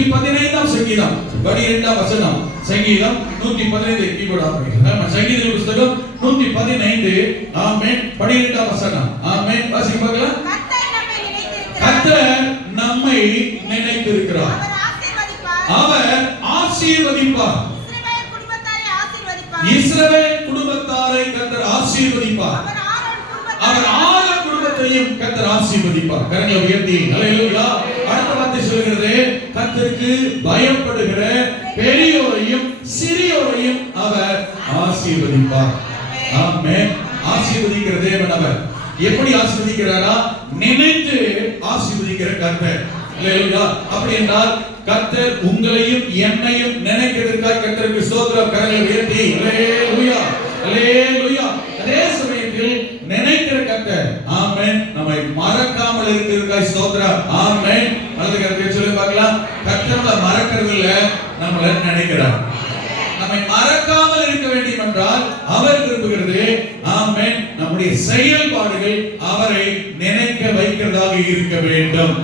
115 சங்கீதம் 12 வசனம். சங்கீதம் 115 கீபோர்ட் ஆஃப் பண்ணுங்க. சங்கீத புத்தகம் 115 ஆமென் 12 வசனம். ஆமென் வாசிங்க பார்க்கலாம். கர்த்தர் நம்மை நினைத்திருக்கிறார். அவர் ஆசீர்வதிப்பார். இஸ்ரவேல் குடும்பத்தாரை கர்த்தர் ஆசீர்வதிப்பார். அவர் ஆரோன் குடும்பத்தையும் கர்த்தர் ஆசீர்வதிப்பார். கரங்களை உயர்த்தி ஹல்லேலூயா. அடுத்த வார்த்தை சொல்கிறது, கர்த்தருக்கு பயப்படுகிற பெரியோரையும் சிறியோரையும் அவர் ஆசீர்வதிப்பார். ஆமென். ஆசீர்வதிக்கிற தேவன் அவர். எப்படி ஆசீர்வதிக்கிறாரா? நினைத்து ஆசீர்வதிக்கிற கர்த்தர். ஹல்லேலூயா. அப்படி என்றால் கர்த்தர் உங்களையும் என்னையும் நினைக்கிறதுக்காக கர்த்தருக்கு ஸ்தோத்திரம். கரங்களை உயர்த்தி ஹல்லேலூயா ஹல்லேலூயா. அதே சமயத்தில் நினைக்கிற கர்த்தர் ஆமென் நம்மை மறக்காமல் இருக்கிறதுக்காக ஸ்தோத்திரம். ஆமென். அல்லது கர்த்தர் சொல்லி பார்க்கலாம், கர்த்தரை மறக்கிறது இல்ல, நம்மள நினைக்கிறார். நம்மை மறக்காமல் இருக்க வேண்டும் என்றால் அவர் விரும்புகிறது ஆமென் நம்முடைய செயல்பாடுகள் அவரை நினைக்க வைக்கிறதாக இருக்க வேண்டும்.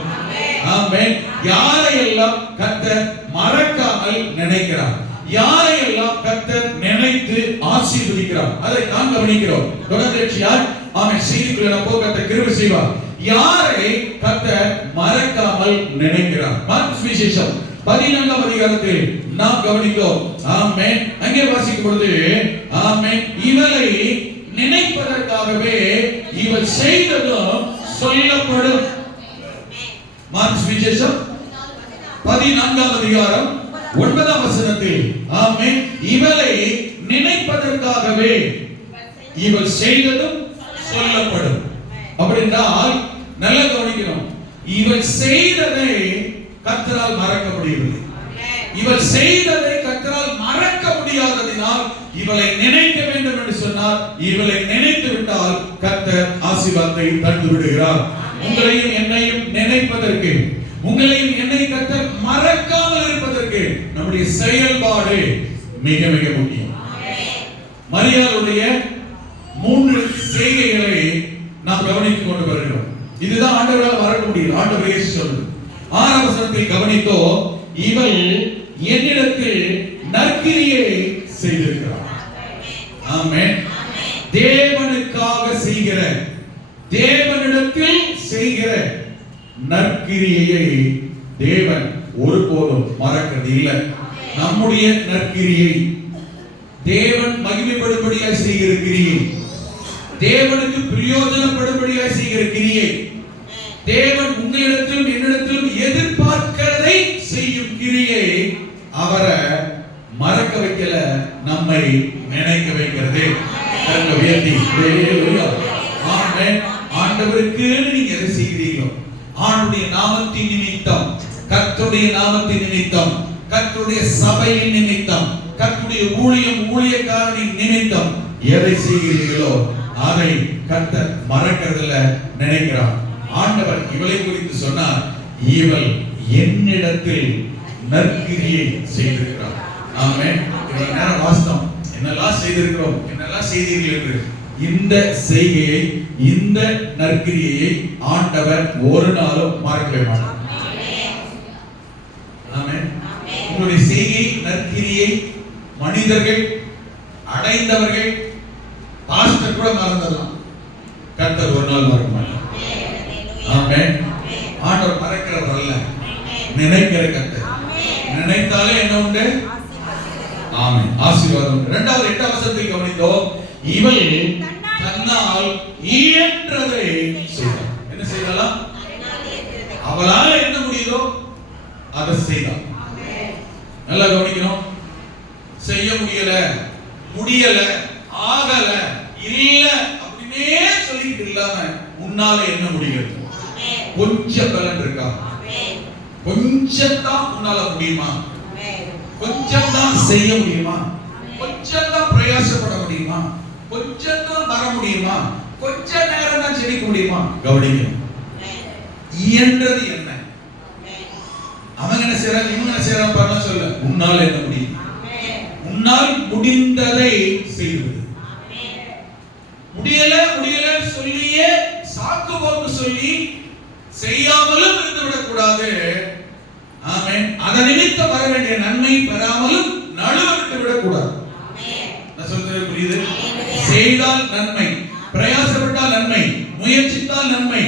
ஆமென். யாரையெல்லாம் கர்த்தர் மறக்காமல் நினைக்கிறார், யாரையெல்லாம் கர்த்தர் நினைத்து ஆசீர்வதிக்கிறார், அதை நாம் கவனிக்கிறோம். தொடர்ச்சியாய் ஆமென் செய்திக்குள்ள நம்ம கர்த்தர் கிருபை செய்வார். யாரை கர்த்தர் மறக்காமல் நினைக்கிறார். மார்க்கு சுவிசேஷம் 14ஆம் அதிகாரத்தில் நாம் கவனித்தோம். ஆமென். அங்கே வாசிக்கும் பொழுது ஆமென் இவளை நினைப்பதற்காகவே இவள் செய்ததும் சொல்லப்படும். மார்க்கு சுவிசேஷம் 14ஆம் அதிகாரம் 9ஆம் வசனத்தில் ஆமென் இவளை நினைப்பதற்காகவே இவள் செய்ததும் சொல்லப்படும். அப்படின்றால் நல்ல கவனிக்கணும். இவள் செய்ததை கர்த்தரால் மறக்க முடியவில்லை. இவள் செய்ததை கர்த்தரால் மறக்க முடியாததினால் இவளை நினைக்க வேண்டும் என்று சொன்னார். இவளை நினைத்து விட்டால் கர்த்தர் ஆசீர்வாதத்தை தந்து விடுகிறார். உங்களையும் என்னையும் நினைப்பதற்கு, உங்களையும் என்னை கர்த்தர் மறக்காமல் இருப்பதற்கு நம்முடைய செயல்பாடு மிக மிக முக்கியம். மரியாளுடைய 3 செய்கைகளை நாம் கவனித்துக் கொண்டு வருகிறோம். இதுதான் ஆண்டவரால் மறக்க முடியும். ஆண்டவர் இயேசு சொல்லுது 6ஆம் வசனத்தில் கவனித்தோ, இவள் என்னிடத்தில் நற்கிரியை செய்திருக்கிறார். ஆமென். தேவனுக்காக செய்கிற, தேவனிடத்தில் செய்கிற நற்கிரியை தேவன் ஒருபோதும் மறக்கிறது இல்லை. நம்முடைய நற்கிரியை, தேவன் மகிமைப்படும்படியாய் செய்கிற கிரியை, தேவனுக்கு பிரயோஜனப்படும்படியாய் செய்கிற கிரியை, தேவன் உங்களிடத்திலும் என்னிடத்திலும் எதிர்பார்க்கிறதை செய்யும் கிரியை அவரை மறக்க வைக்கல, நம்மை நினைக்க வைக்கிறது. ஆண்டவருக்கு நீங்க எதை செய்கிறீர்களோ, ஆண்டுடைய நாமத்தின் நிமித்தம், கர்த்தருடைய நாமத்தின் நிமித்தம், கர்த்தருடைய சபையின் நிமித்தம், கர்த்தருடைய ஊழியக்காரனின் நிமித்தம் எதை செய்கிறீர்களோ அதை கர்த்தர் மறக்கிறதுல நினைக்கிறார். ஆண்டவர் இவளை குறித்து சொன்னார், இவள் என்னிடத்தில் நற்கிரியை செய்திருக்கிறார். ஆமென். இவ்வளவு நேரம் வாஸ்தவம் என்னெல்லாம் செய்திருக்கிறோம், என்னெல்லாம் செய்தீர்கள் என்று. இந்த செய்கையை, இந்த நற்கிரியை ஆண்டவர் ஒரு நாளும் மறக்கவே மாட்டார். ஆமென். உங்களுடைய செய்கை நற்கிரியை மனிதர்கள், அடைந்தவர்கள், பாஸ்டர் கூட மறந்துடலாம், கர்த்தர் ஒரு நாள் மறக்க மாட்டார். ஆமென். ஆண்டவர் மறக்கிறவர் அல்ல, நினைக்கிற கர்த்தர். நினைத்தாலே என்ன உண்டு? ஆமென், ஆசீர்வாதம். 2வது 8ஆம் வசனத்தில் கவனித்தோம், இவள் தன்னால் இயன்றதை செய்தாள். என்ன செய்தாளா? அவளால என்ன முடியுதோ அதை செய்தாள். நல்லா கவனிக்கணும். செய்ய முடியல, முடியல, ஆகல, இல்ல அப்படினே சொல்லிட்டு இல்லாம உன்னால என்ன முடிகிறது? கொஞ்சம் பலன் இருக்கா? கொஞ்சம் தான் உன்னால முடியுமா? கொஞ்சம் தான் செய்ய முடியுமா? கொஞ்சம் தான் பிரயாசப்பட முடியுமா? கொஞ்சம் தான் வர முடியுமா? கொஞ்ச நேரம் தான் ஜெபிக்க முடியுமா? கவனிங்க. இயன்றது என்ன? அவங்க என்ன செய்றாங்க, இவங்க என்ன செய்றாங்க பாருங்க. சொல்ல உன்னால என்ன முடியும்? உன்னால் முடிந்ததை செய்வது. முடியல முடியல சொல்லியே சாக்கு போக்கு சொல்லி செய்யாமலும் இருந்து விடக்கூடாது. ஆமென். அதன் நிமித்தம் வர வேண்டிய நன்மை பெறாமலும் நழுவவிட்டு விடக்கூடாது. நான் சொல்றது புரியுது? செய்தால் நன்மை, பிரயாசப்பட்டால் நன்மை, முயற்சித்தால் நன்மை.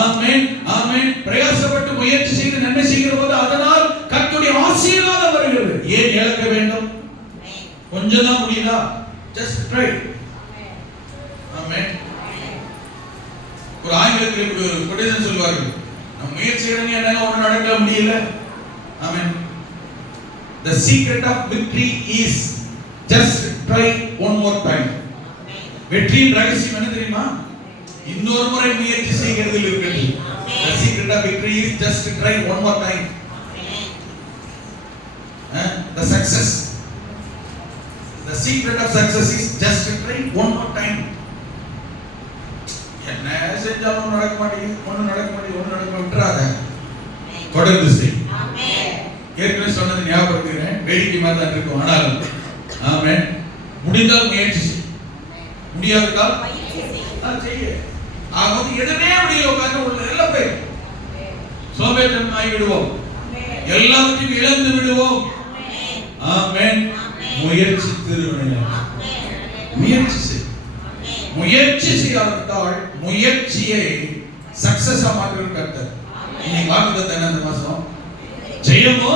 ஆமென், ஆமென். பிரயாசப்பட்டு முயற்சி செய்து நன்மை செய்கிற போது அதனால் கர்த்தருடைய ஆசீர்வாதம் வருகிறது. ஏன் இழக்க வேண்டும்? கொஞ்சம் தான் முடியுதா? just try. ஆமென். ஒரு ஆங்கிலத்தில் ஒரு கொட்டேஷன் சொல்வார்கள், நம்ம முயற்சி செய்யறவங்க என்ன ஒண்ணு நடக்க முடியல. ஆமென். The secret of victory is just try one more time. வெற்றியின் ரகசியம் என்ன தெரியுமா? இன்னொரு முறை முயற்சி செய்கிறதில் இருக்கிறது. The secret of victory is just try one more time. The secret of success is just try one more time. என்ன செஞ்சாலும் நடக்க மாட்டேங்குது, ஒண்ணு நடக்க விட்டுறாத, தொடர்ந்து செய். ஏற்கனவே சொன்னது ஞாபகப்படுத்துகிறேன், வேடிக்கை மாதிரி தான் இருக்கும். ஆனால் ஆமென், முடிந்தால் முயற்சி செய், முடியாவிட்டால் செய்ய. ஆக எதுவுமே முடியல, உட்கார்ந்து உள்ள எல்லாம் போய் சோம்பேறித்தனம் ஆகி விடுவோம், எல்லாவற்றையும் இழந்து விடுவோம். ஆமென். முயற்சி திருவினையா, முயற்சி செய். முயற்சி செய்யாவிட்டால் முயற்சியை சக்சஸா மாற்றுவது கர்த்தர். இன்னைக்கு வாக்குத்தத்தம் என்ன? இந்த மாசம் ஜெயமோ,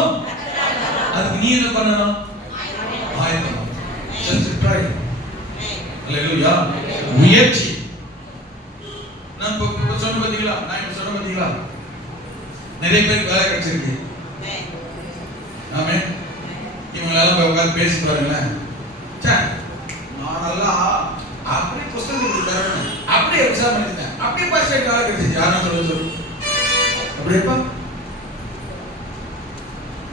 அதுக்கு நீ என்ன பண்ணணும்? ஆயத்தம். just try. அல்லேலூயா. முயற்சி. நான் சொன்ன பாத்தீங்களா? நான் சொன்ன பாத்தீங்களா? நிறைய பேருக்கு வேலை கிடைச்சிருக்கு. ஆமென். இவங்களால உட்கார்ந்து பேசி பாருங்களேன். நான் நல்லா அப்படி புஸ்தகத்துக்கு தரணும், அப்படியே எக்ஸாம் எழுதினேன், அப்படியே பாஸ் ஆகிட்டு வேலை கிடைச்சிச்சு. யாரும் சொல்லு அப்படியேப்பா.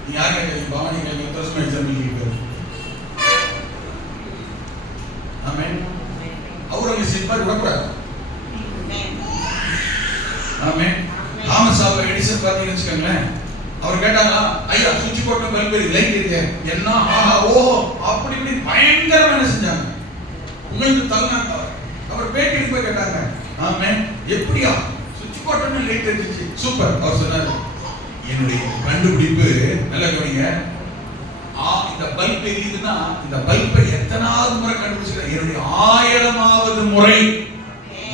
நீ யார் கேட்க? பவானி கேட்க 10 வருஷமா எக்ஸாம் எழுதிருக்காரு. ஆமென். அவரை சிப்பாய் விடக்கூடாது. ஆமென். தாமஸ் ஆல்வா எடிசன் பார்த்தீங்கன்னு வச்சுக்கோங்களேன், அவர் கேட்டாங்களா, ஐயா சுவிட்ச் போட்டு பல்பு லைட் இருக்கு என்ன, ஆஹா ஓ அப்படி இப்படி பயங்கரமா என்ன செஞ்சாங்க, உங்களுக்கு தகுந்தாங்க. அவர் பேட்டி போய் கேட்டாங்க, ஆமென், எப்படியா சுவிட்ச் போட்டோன்னு லைட் எரிஞ்சிச்சு, சூப்பர். அவர் சொன்னார், என்னுடைய கண்டுபிடிப்பு நல்ல கவனிங்க, இந்த பல்ப் எரியுதுன்னா இந்த பல்பை எத்தனாவது முறை கண்டுபிடிச்சிருக்க, என்னுடைய 1000வது முறை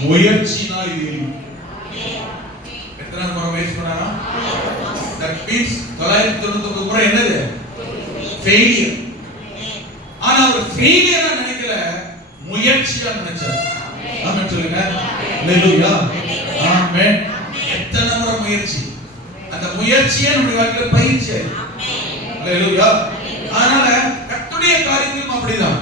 முயற்சினா இது எரியும். எத்தனாவது முறை முயற்சி பண்ணாரா? That means 999 முறை என்னது? ஃபெயிலியர். ஆனா அவர் ஃபெயிலியரா நினைக்கல, முயற்சியா நினைச்சார். ஆமென் சொல்லுங்க. ஹalleluya. ஆமென். எத்தனை முறை முயற்சி, அந்த முயற்சியே நம்முடைய வாழ்க்கையில பயிற்சி. ஹalleluya. அதனால கர்த்தருடைய காரியத்திலும் அப்படிதான்.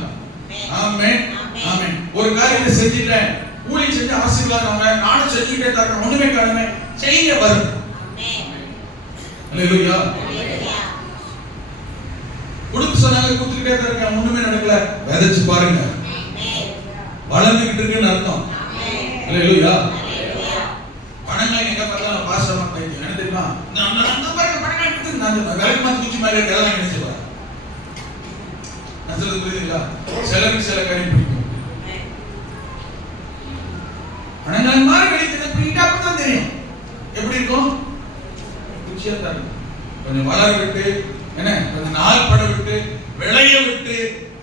ஆமென், ஆமென். ஒரு காரியத்தை செஞ்சிட்டேன், ஊழியம் செஞ்சு ஆசீர்வாதம், நானும் செஞ்சுக்கிட்டே தான் இருக்கேன், ஒண்ணுமே காணுமே, செய்ய வரும். ஹalleluya. கொடுத்து சொன்னாங்க, கொடுத்துக்கிட்டே தான் இருக்கேன், ஒண்ணுமே நடக்கல, விதைச்சு பாருங்க, வளர்ந்துகிட்டு இருக்குன்னு அர்த்தம். ஹalleluya. பணங்கள் எங்க பார்த்தாலும் பாஸ்டர் மாதிரி என்ன தெரியுமா, நான் பாருங்க பணங்கள் எடுத்து நான் விலைக்கு மாத்தி குச்சி மாதிரி எல்லாம் நினைச்சுவார். நான் சொல்றது புரியுதுங்களா? சிலருக்கு சில காரியம் பிடிக்கும், பணங்கள் மாதிரி வெளியே பிடிட்டா தான் தெரியும் எப்படி இருக்கும், குச்சியா தான். கொஞ்சம் வளர விட்டு என்ன, கொஞ்சம் நாள் பட விட்டு விளைய விட்டு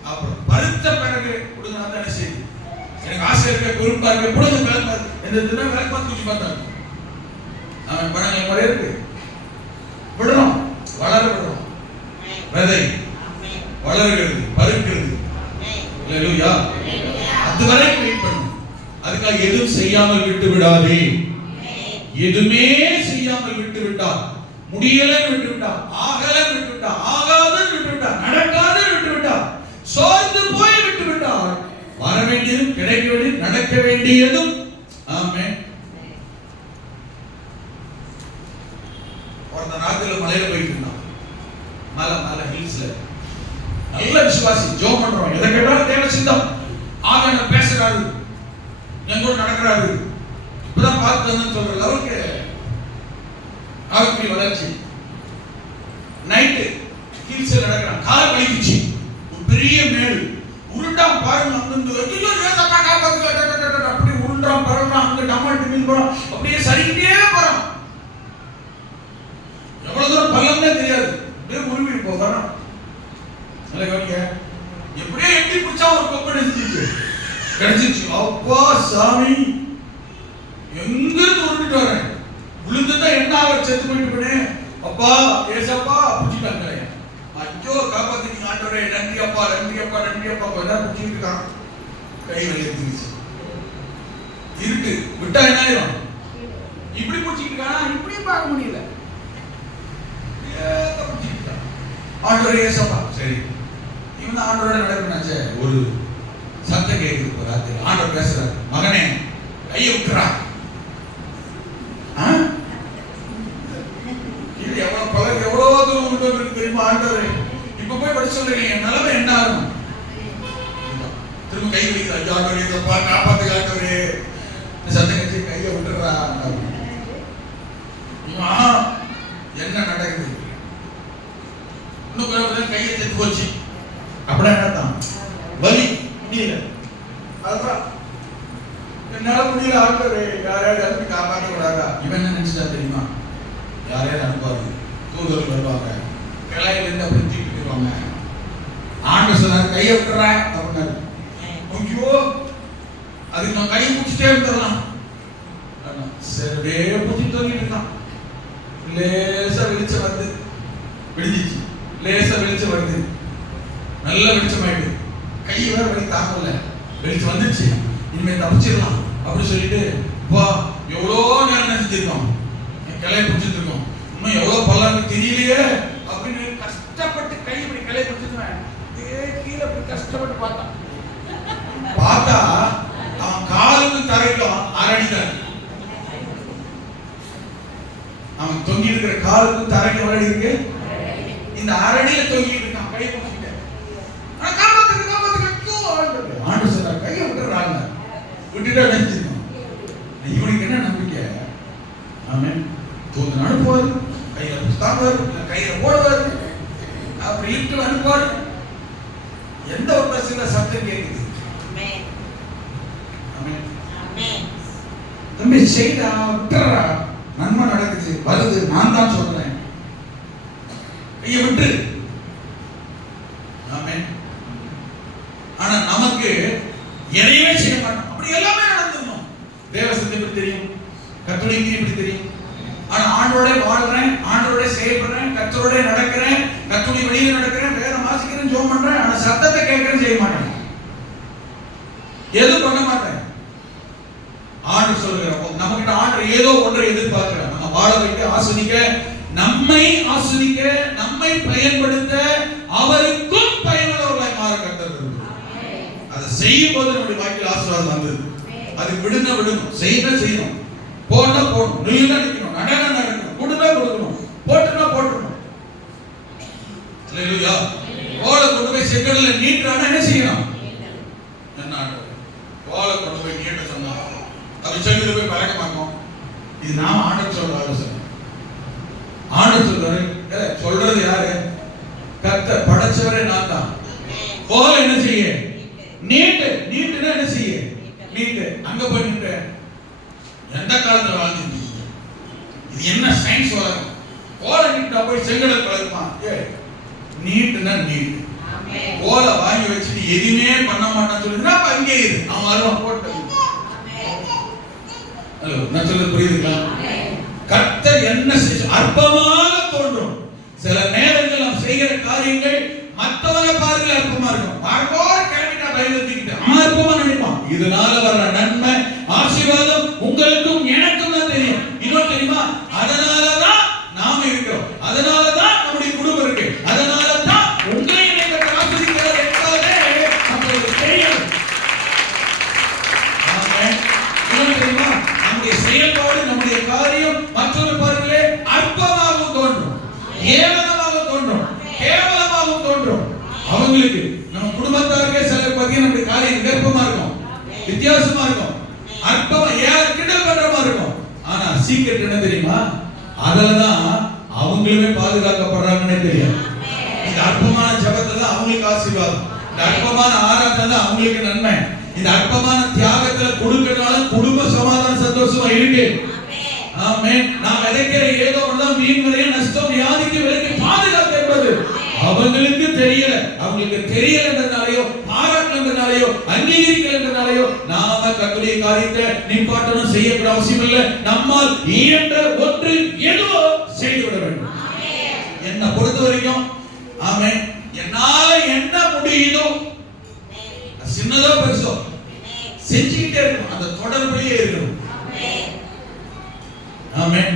அப்புறம் பருத்த பிறகு கொடுங்க. நான் என்ன செய்யுது, எனக்கு ஆசை இருக்க, பொறுப்பா இருக்க, கொடுங்க விளக்கு, எந்த தினம் விளக்கு பார்த்து குச்சி பார்த்தாங்க. அவன் பணங்கள் மாதிரி இருக்கு, விடுறோம், வளர விடுறோம், விதை வளர்கிறது, பருக்கிறது. ஹalleluya. அதுவரை வெயிட் பண்ணு. அதுக்காக எதுவும் செய்யாமல் விட்டு விடாதே. எதுமே செய்யாமல் விட்டு விட்டால், முடியல விட்டு விட்டா, ஆகல விட்டு விட்டா, ஆகாத விட்டு விட்டா, நடக்காத விட்டு விட்டா, சோர்ந்து போய் விட்டு விட்டால் வர வேண்டியதும் கிடைக்க வேண்டியதும் நடக்க வேண்டியதும். ஆமென். ஒரு நாட்டில மலையில போயிட்டு இருந்தான், மலை ஹில்ஸ்ல, நல்ல விசுவாசி, ஜெபம் பண்றோம், எதை கேட்டாலும் தேவ சித்தம், ஆவியானவர் பேசுறாரு, எங்கூட நடக்கிறாரு, இப்பதான் பார்த்து வந்தேன்னு சொல்ற அளவுக்கு ஆவிக்குரிய வளர்ச்சி. நைட்டு ஹில்ஸ்ல நடக்கிறான், கால் வலிக்குச்சு, ஒரு பெரிய மேடு, உருண்டாம் பாருங்க, அங்கிருந்து அப்படி உருண்டாம் பரவான், அங்க டமாட்டு மீன் போறான், அப்படியே சரிக்கிட்டே போறான். எவ்வளவு தூரம் பள்ளம்னே தெரியாது, அப்படியே உருவி போகிறான். நல்ல கவனிங்க, எப்படியே எட்டி பிடிச்சா ஒரு கொப்பை கிடைச்சிச்சு. அப்பா சாமி, எங்கிருந்து உருவிட்டு வரேன், விழுந்துதான் என்ன ஆக, செத்து போயிட்டு. அப்பா ஏசப்பா பிடிச்சிட்டாங்க. ஐயோ காப்பாத்திட்டீங்க ஆண்டவரே, நன்றி அப்பா நன்றி அப்பா நன்றி அப்பா. கொஞ்சம் பிடிச்சிட்டு இருக்கான், கை வெளியேறிச்சு. இருட்டு விட்டா என்ன ஆயிரும், இப்படி பிடிச்சிட்டு இருக்கான், இப்படி பார்க்க முடியல. ஆண்டவரே ஏசப்பா. சரி, இவன் தான் ஆண்டவரோட நடக்கிறாச்சே. ஒரு சத்தம் கேட்குது, ஒரு ராத்திரி ஆண்டவர் பேசுறாரு, மகனே கையை விட்டுறா. இது எவ்வளவு பலர் எவ்வளவு தூரம் உண்டு இருக்கு தெரியுமா ஆண்டவரே. இப்ப போய் படிச்சு சொல்றீங்க, என் நிலைமை என்ன ஆகும். திரும்ப கை வைக்கிற, ஐயா ஆண்டவரே இதப்பா காப்பாத்து ஆண்டவரே. சத்தம் கட்சி கையை விட்டுறா. என்ன நடக்குது, இன்னும் கையை செத்து போச்சு. அப்படின்னா என்னத்தான், வலி முடியல, அதுதான் என்னால முடியல ஆண்டவரே, யாரையாவது அனுப்பி காப்பாற்ற கூடாதா. இவன் என்ன நினைச்சா தெரியுமா, யாரையாவது அனுப்பாது, தூதர்கள் வருவாங்க, கிளையில இருந்து அப்படி தூக்கிட்டு போயிருவாங்க. ஆண்டவர் சொன்னார் கையை விட்டுறா அப்படின்னாரு. ஐயோ, அதுக்கு நான் கையை பிடிச்சிட்டே இருந்துடலாம். சரியே பிடிச்சி தூக்கிட்டு இருக்கான். லேசா வெளிச்சம் வருது, விழுந்துச்சு. லேசா வெளிச்சம் வருது, நல்ல வெளிச்சம் ஆயிடுது. கை வேற வழி தாக்கல, வெளிச்சம் வந்துருச்சு. இனிமே தப்பிச்சிடலாம் அப்படின்னு சொல்லிட்டு, வா எவ்வளோ நேரம் நினைச்சிருக்கோம், கிளைய பிடிச்சிட்டு இருக்கோம், இன்னும் எவ்வளவு பல்லான்னு தெரியலையே அப்படின்னு கஷ்டப்பட்டு கை இப்படி கிளைய பிடிச்சிருவேன். கீழே இப்படி கஷ்டப்பட்டு பார்த்தான். பார்த்தா அவன் காலுக்கு தரைக்கும் அரடிதான். அவன் தொங்கி இருக்கிற காலுக்கு தரைக்கு அரடி இருக்கு. இந்த அரடியில தொங்கிட்டு இருக்கான், கை பிடிச்சிட்டு. ஆண்டு சொன்னார் கையை விட்டுறாங்க, விட்டுட்டா நினைச்சிருக்கோம். இவனுக்கு என்ன நம்பிக்கை, ஆமென், தூது அனுப்புவாரு, கையில தாங்குவாரு, கையில போடுவாரு, அப்படி இட்டு அனுப்புவாரு. எந்த ஒரு பஸ்ல சத்தம் கேட்குது, தம்பி செய்தா விட்டுறா, நன்மை நடக்குது வருது, நான் தான் சொல்றேன், கையை விட்டு. ஆமென். ஆனா நமக்கு எதையுமே செய்ய மாட்டோம், அப்படி எல்லாமே நடந்துடணும். தேவ சிந்தை எப்படி தெரியும், கர்த்தருடைய நீதி எப்படி தெரியும். ஆனா ஆண்டோட வாழ்றேன், ஆண்டோட செயல்படுறேன், கர்த்தரோட நடக்கிறேன், கர்த்தருடைய வழியில நடக்கிறேன், வேதம் வாசிக்கிறேன், ஜெபம் பண்றேன். ஆனா சத்தத்தை கேட்கிறேன், செய்ய மாட்டேன், எதுவும் பண்ண மாட்டேன். ஆண்டு சொல்லுகிறப்போ நமக்கிட்ட ஆண்டு ஏதோ ஒன்றை எதிர்பார்க்கிறேன், நம்ம வாழ வைக்க, ஆஸ்வதிக்க, நம்மை ஆஸ்வதிக்க, நம்மை பயன்படுத்த, அவருக்கும் பயனுள்ளவர்களாய் மாற கர்த்தர் விரும்புகிறார். அதை செய்யும் போது நம்முடைய வாழ்க்கையில் ஆசீர்வாதம் வந்தது. அது விடுங்க விடணும், செய்யணும், போட்டா போடணும், நில்லுனா நிக்கணும், நடனா நடக்கணும், கொடுனா கொடுக்கணும், போட்டுனா போட்டுணும். அல்லேலூயா. கோலை கொண்டு போய் செங்கல்ல நீட்டுறானா என்ன செய்யணும், என்ன கோலை கொண்டு போய் நீட்ட சொன்னா அது செங்கல்ல போய் பறக்க மாட்டோம். இது நாம ஆண்டவர் சொல்ற ஆலோசனை. ஆண்டவர் சொல்றாரு, சொல்றது யாரு, கர்த்தர் படைச்சவரே நான் தான். கோலை என்ன செய்ய, நீட்டு, நீட்டுனா என்ன செய்ய, நீட்டு. அங்க போய் நின்று எந்த காலத்துல வாழ்ந்துட்டு இது என்ன சயின்ஸ் வரும், கோலை நீட்டா போய் செங்கடல் பழகுமா. நீட்டுனா நீட்டு. கோலை வாங்கி வச்சுட்டு எதுவுமே பண்ண மாட்டான்னு சொல்லிட்டுனா அப்ப அங்கே இரு, அவன் வருவான் போட்டு. ஹலோ, நான் சொல்றது புரியுதுங்களா. கர்த்தர் என்ன செய்ய அற்பமாக தோன்றும். சில நேரங்கள் நாம் செய்கிற காரியங்கள் மற்றவங்க பார்வையில் அற்பமா இருக்கும். பார்ப்போர் கிளம்பிட்டா பயந்துக்கிட்டு அற்பமா நினைப்பான். இதனால வர்ற நன்மை ஆசீர்வாதம் உங்களுக்கும் எனக்கும் தான் தெரியும். இன்னொரு தெரியுமா, அதனாலதான் நாம இருக்கிறோம், அதனாலதான் நம்முடைய குடும்பம் இருக்கு, அதனாலதான் உங்களை நீங்கள் ஆசீர்வதிக்கிறார் என்பதே நமக்கு தெரியும். இன்னொரு தெரியுமா, நம்முடைய செயல்பாடு, நம்முடைய காரியம் மற்றொரு பார்வையிலே அற்பமாக தோன்றும், ஏளனமாக தோன்றும், கேவலமாக தோன்றும். அவங்களுக்கு நம்ம குடும்பத்தாருக்கே சில பத்தி நம்முடைய காரியம் விருப்பமா இருக்கும், வித்தியாசமா இருக்கும், அற்பமா கிண்டல் பண்ற மாதிரி இருக்கும். ஆனா சீக்கிரம் என்ன தெரியுமா, அதுலதான் அவங்களுமே பாதுகாக்கப்படுறாங்கன்னு தெரியும். இந்த அற்பமான ஜபத்துல தான் அவங்களுக்கு ஆசீர்வாதம், இந்த அற்பமான ஆராதனை தான் அவங்களுக்கு நன்மை, இந்த அற்பமான தியாகத்துல கொடுக்கறதுனால குடும்ப சமாதான சந்தோஷமா இருக்கு. ஆமென். நாம் விதைக்கிற ஏதோ ஒன்றுதான் மீன் வரைய நஷ்டம் வியாதிக்கு விலைக்கு பாதுகாக்க என்பது அவங்களுக்கு தெரியல. அவங்களுக்கு தெரியலன்றனாலயோ பாராட்டலன்றனாலயோ அங்கீகரிக்கலன்றனாலயோ நாம கர்த்தருடைய காரியத்தை நிப்பாட்டணும் செய்யக்கூட அவசியம் இல்லை. நம்மால் இயன்ற ஒன்று எதுவோ செய்துவிட வேண்டும். என்னை பொறுத்த வரைக்கும் ஆமென், என்னால என்ன முடியுதோ சின்னதோ பெருசோ செஞ்சுக்கிட்டே இருக்கணும். அந்த தொடர்புலயே இருக்கணும். ஆமென்.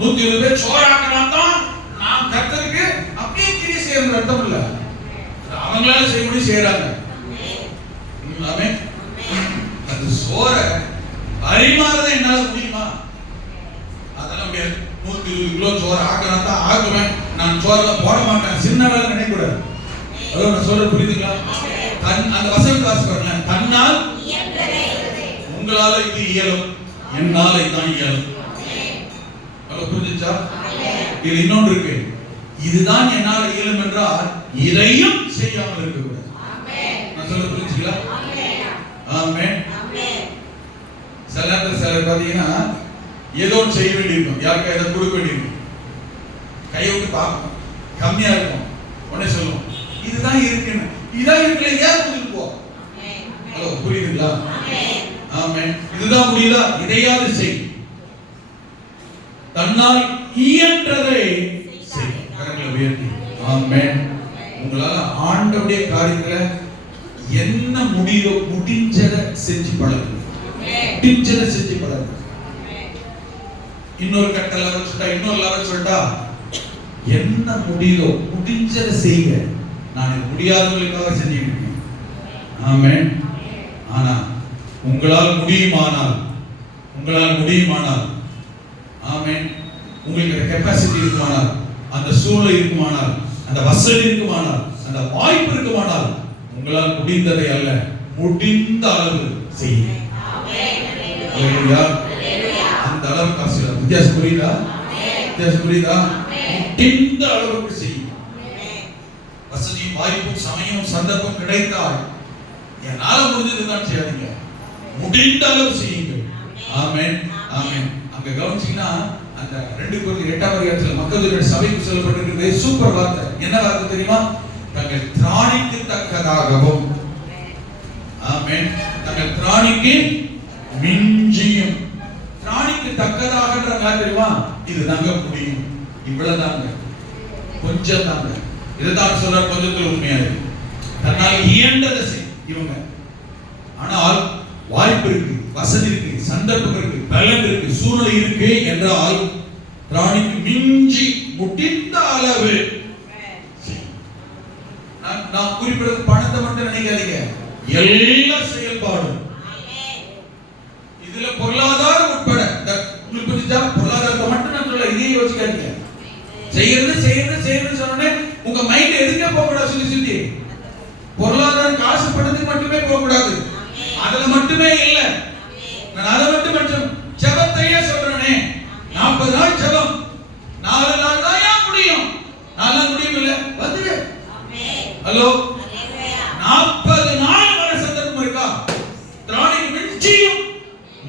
120 பேர் சோறாக்கலாம் தான் நாம் கர்த்தருக்கு அப்படியே கிரியை செய்யறது அர்த்தம் இல்ல. அவங்களால செய்ய முடியும் செய்யறாங்க. ஆமென். அது சோற பரிமாறத என்னால முடியுமா? அதெல்லாம் முடியாது. 120 கிலோ சோறு ஆக்கலாம் தான் ஆக்குவேன். நான் சோறுல போட மாட்டேன் சின்னதா நினைக்க கூடாது. அதோ நான் சொல்றது புரியுதுங்களா? அந்த வசனத்தை வாசி பாருங்க. தன்னால் உங்களால இது இயலும், என்னால இதுதான் இயலும். புரிஞ்சுச்சா? இது இன்னொன்று இருக்கு. இதுதான் என்னால இயலும் என்றால் இதையும் செய்யாமல் இருக்க கூடாது. நான் சொல்ல புரிஞ்சுங்களா? ஆமென். சில பாத்தீங்கன்னா ஏதோ செய்ய வேண்டியிருக்கும், யாருக்கா ஏதோ கொடுக்க வேண்டியிருக்கும், கையை விட்டு பார்ப்போம், கம்மியா இருக்கும், உடனே சொல்லுவோம் இதுதான் இருக்குன்னு. இதான் இருக்குல்ல, ஏன் கொடுத்துட்டு போ. ஹலோ, புரியுதுங்களா? ஆமென். இதுதான் முடியுதா, இதையாவது செய். தன்னால் இயன்றதை செய். கரங்களை உயர்த்தி ஆமென். உங்களால ஆண்டவருடைய காரியத்துல என்ன முடியுதோ முடிஞ்சதை செஞ்சு பழகுங்க. முடிஞ்சதை செஞ்சு பழகுங்க. இன்னொரு கட்ட லெவல் சொல்லிட்டா, இன்னொரு லெவல் சொல்லிட்டா, என்ன முடியுதோ முடிஞ்சதை செய்யுங்க. நான் முடியாதவங்களுக்காக செஞ்சுட்டு இருக்கேன். ஆமென். ஆனா உங்களால் முடியுமானால் ஆமென், உங்களுக்கு கெபாசிட்டி இருக்குமானால், அந்த சூழ்நிலை இருக்குமானால், அந்த வசதி இருக்குமானால், அந்த வாய்ப்பு இருக்குமானால், உங்களால் முடிந்ததை அல்ல முடிந்த அளவு செய்யுங்க. அல்லேலூயா. அந்த அளவுக்கு ஆசீர்வாதம். வித்தியாசம் புரியுதா? முடிந்த அளவுக்கு செய்யுங்க. வசதியும் வாய்ப்பும் சமயம் சந்தர்ப்பம் கிடைத்தால் என்னால முடிஞ்சதுதான் செய்யாதீங்க, முடிந்த அளவு செய்யுங்க. ஆமென். ஆமென். அங்க கவனிச்சீங்கன்னா அந்த 2 கொரிந்தியர் 8ஆம் அதிகாரத்தில் மக்களுடைய சபைக்கு சொல்லப்பட்டிருக்கிறது சூப்பர் வார்த்தை. என்ன வார்த்தை தெரியுமா? தங்கள் திராணிக்கு தக்கதாகவும், ஆமென், தங்கள் திராணிக்கு மிஞ்சியும். திராணிக்கு தக்கதாகன்ற தெரியுமா? இதுதாங்க முடியும், இவ்வளவுதாங்க, கொஞ்சம் தாங்க. இதுதான் சொல்ற கொஞ்சத்துல உண்மையா இருக்கு. தன்னால் இயன்றதை செய் இவங்க. ஆனால் வாய்ப்பு இருக்கு, வசதி இருக்கு, சந்தர்ப்பம் இருக்கு, பலன் இருக்கு, சூழ்நிலை இருக்கு என்றால் திராணிக்கு மிஞ்சி முடிந்த அளவு. நான் குறிப்பிடுறது பணத்தை மட்டும் நினைக்காதீங்க, எல்லா செயல்பாடும். இதுல பொருளாதாரம் உட்பட உங்களுக்கு புரிஞ்சா, பொருளாதாரத்தை மட்டும் நான் சொல்ல, இதையே யோசிக்காதீங்க. செய்யறது சொன்னே உங்க மைண்ட் எதுக்கே போக கூடாது. சுத்தி பொருளாதாரம் காசு பணத்துக்கு மட்டுமே போக கூடாது. அதுல மட்டுமே இல்ல, நான் அதை மட்டும் ஜெபத்தையே சொல்றேனே. 40 நாள் ஜெபம், 4 நாள் தான் ஏன் முடியும்? 4 நாள் முடியும் இல்ல, வந்துடு. ஹலோ, 40 நாள் வர சந்தர்ப்பம் இருக்கா? திராணிக்கு மிஞ்சியும்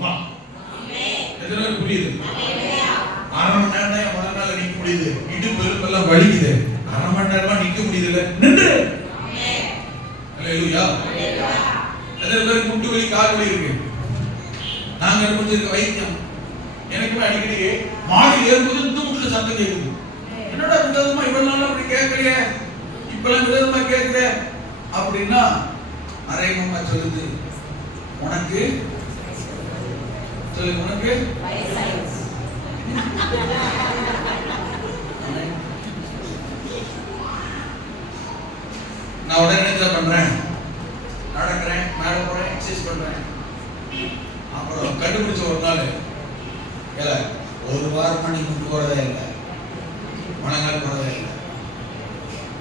வா. எதுல புரியுது? அரை மணி நேரம் தான் மொத நாள் நிக்க முடியுது, இடுப்பு எலும்பெல்லாம் வலிக்குது, அரை மணி நேரமா நிக்க முடியுதுல, நின்று. அல்லேலூயா. எத்தனை பேருக்கு முட்டு வலி, கால் வலி இருக்கு? நாங்க முடிஞ்சிருக்க வைத்தியம். எனக்குமே அடிக்கடி மாடி ஏறும்போது இந்த முட்டுல சத்தம் கேட்குது. என்னடா விதமா இவ்வளவு நாள் அப்படி கேட்கலையே, இப்பெல்லாம் விதமா கேட்குற அப்படின்னா அரைமம்மா சொல்லுது, உனக்கு நான் உடனே என்ன பண்றேன், நடக்கிறேன், மேல போறேன், எக்ஸசைஸ் பண்றேன். அப்புறம் கண்டுபிடிச்ச ஒரு நாள், இல்ல ஒரு வாரமா நீ கொண்டு போறதே இல்லை, முழங்கால் போறதே இல்லை,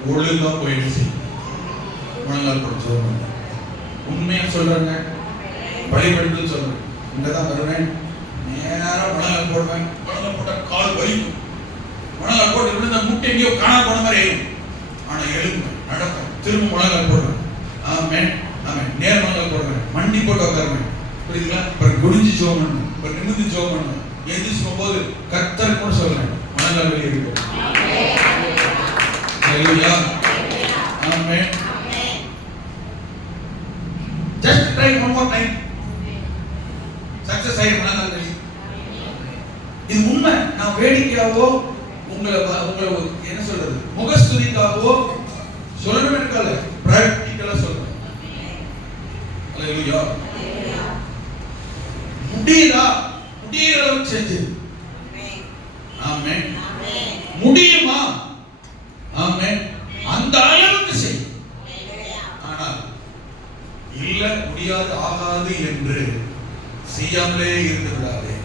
ஒழுங்கா போயிடுச்சு, முழங்கால் போடுச்சு. உண்மையா சொல்றேங்க, பழிபடுத்து சொல்றேன். இங்கதான் வருவேன், நேரம் முழங்கால் போடுவேன், முழங்கால் போட்ட கால் வலிக்கும், முழங்கால் போட்டு விழுந்த முட்டை எங்கேயோ காணா போன மாதிரி ஆயிடும். ஆனா எழுப்புவேன், நடப்பேன், திரும்ப முழங்கால் போடுவேன். ஆமென், ஆமென். நேர் முழங்கால் போடுவேன், மண்டி போட்டு உட்காருவேன். புரியுதுங்களா? அப்புறம் குடிஞ்சு ஜோம் பண்ணுவேன், அப்புறம் நிமிர்ந்து ஜோம் பண்ணுவேன். எந்திரிச்சு போகும்போது கர்த்தர் கூட சொல்றேன், முழங்கால் வலி இருக்கு. ஹalleluya. ஆமென். Just try one more time. Success ஆயிடுமா தெரியும். இது உண்மை. நான் வேடிக்கையாவோ உங்களை என்ன சொல்றது முகஸ்துதிக்காகவோ சொல்லணும் இருக்கல, பிராக்டிகலா சொல்றேன். ஹalleluya. முடியுதா? முடியற அளவுக்கு செஞ்சு. ஆமென். முடியுமா? ஆமென். அந்த அளவுக்கு செய். ஆனால் இல்ல முடியாது ஆகாது என்று செய்யாமலே இருந்து விடாதே.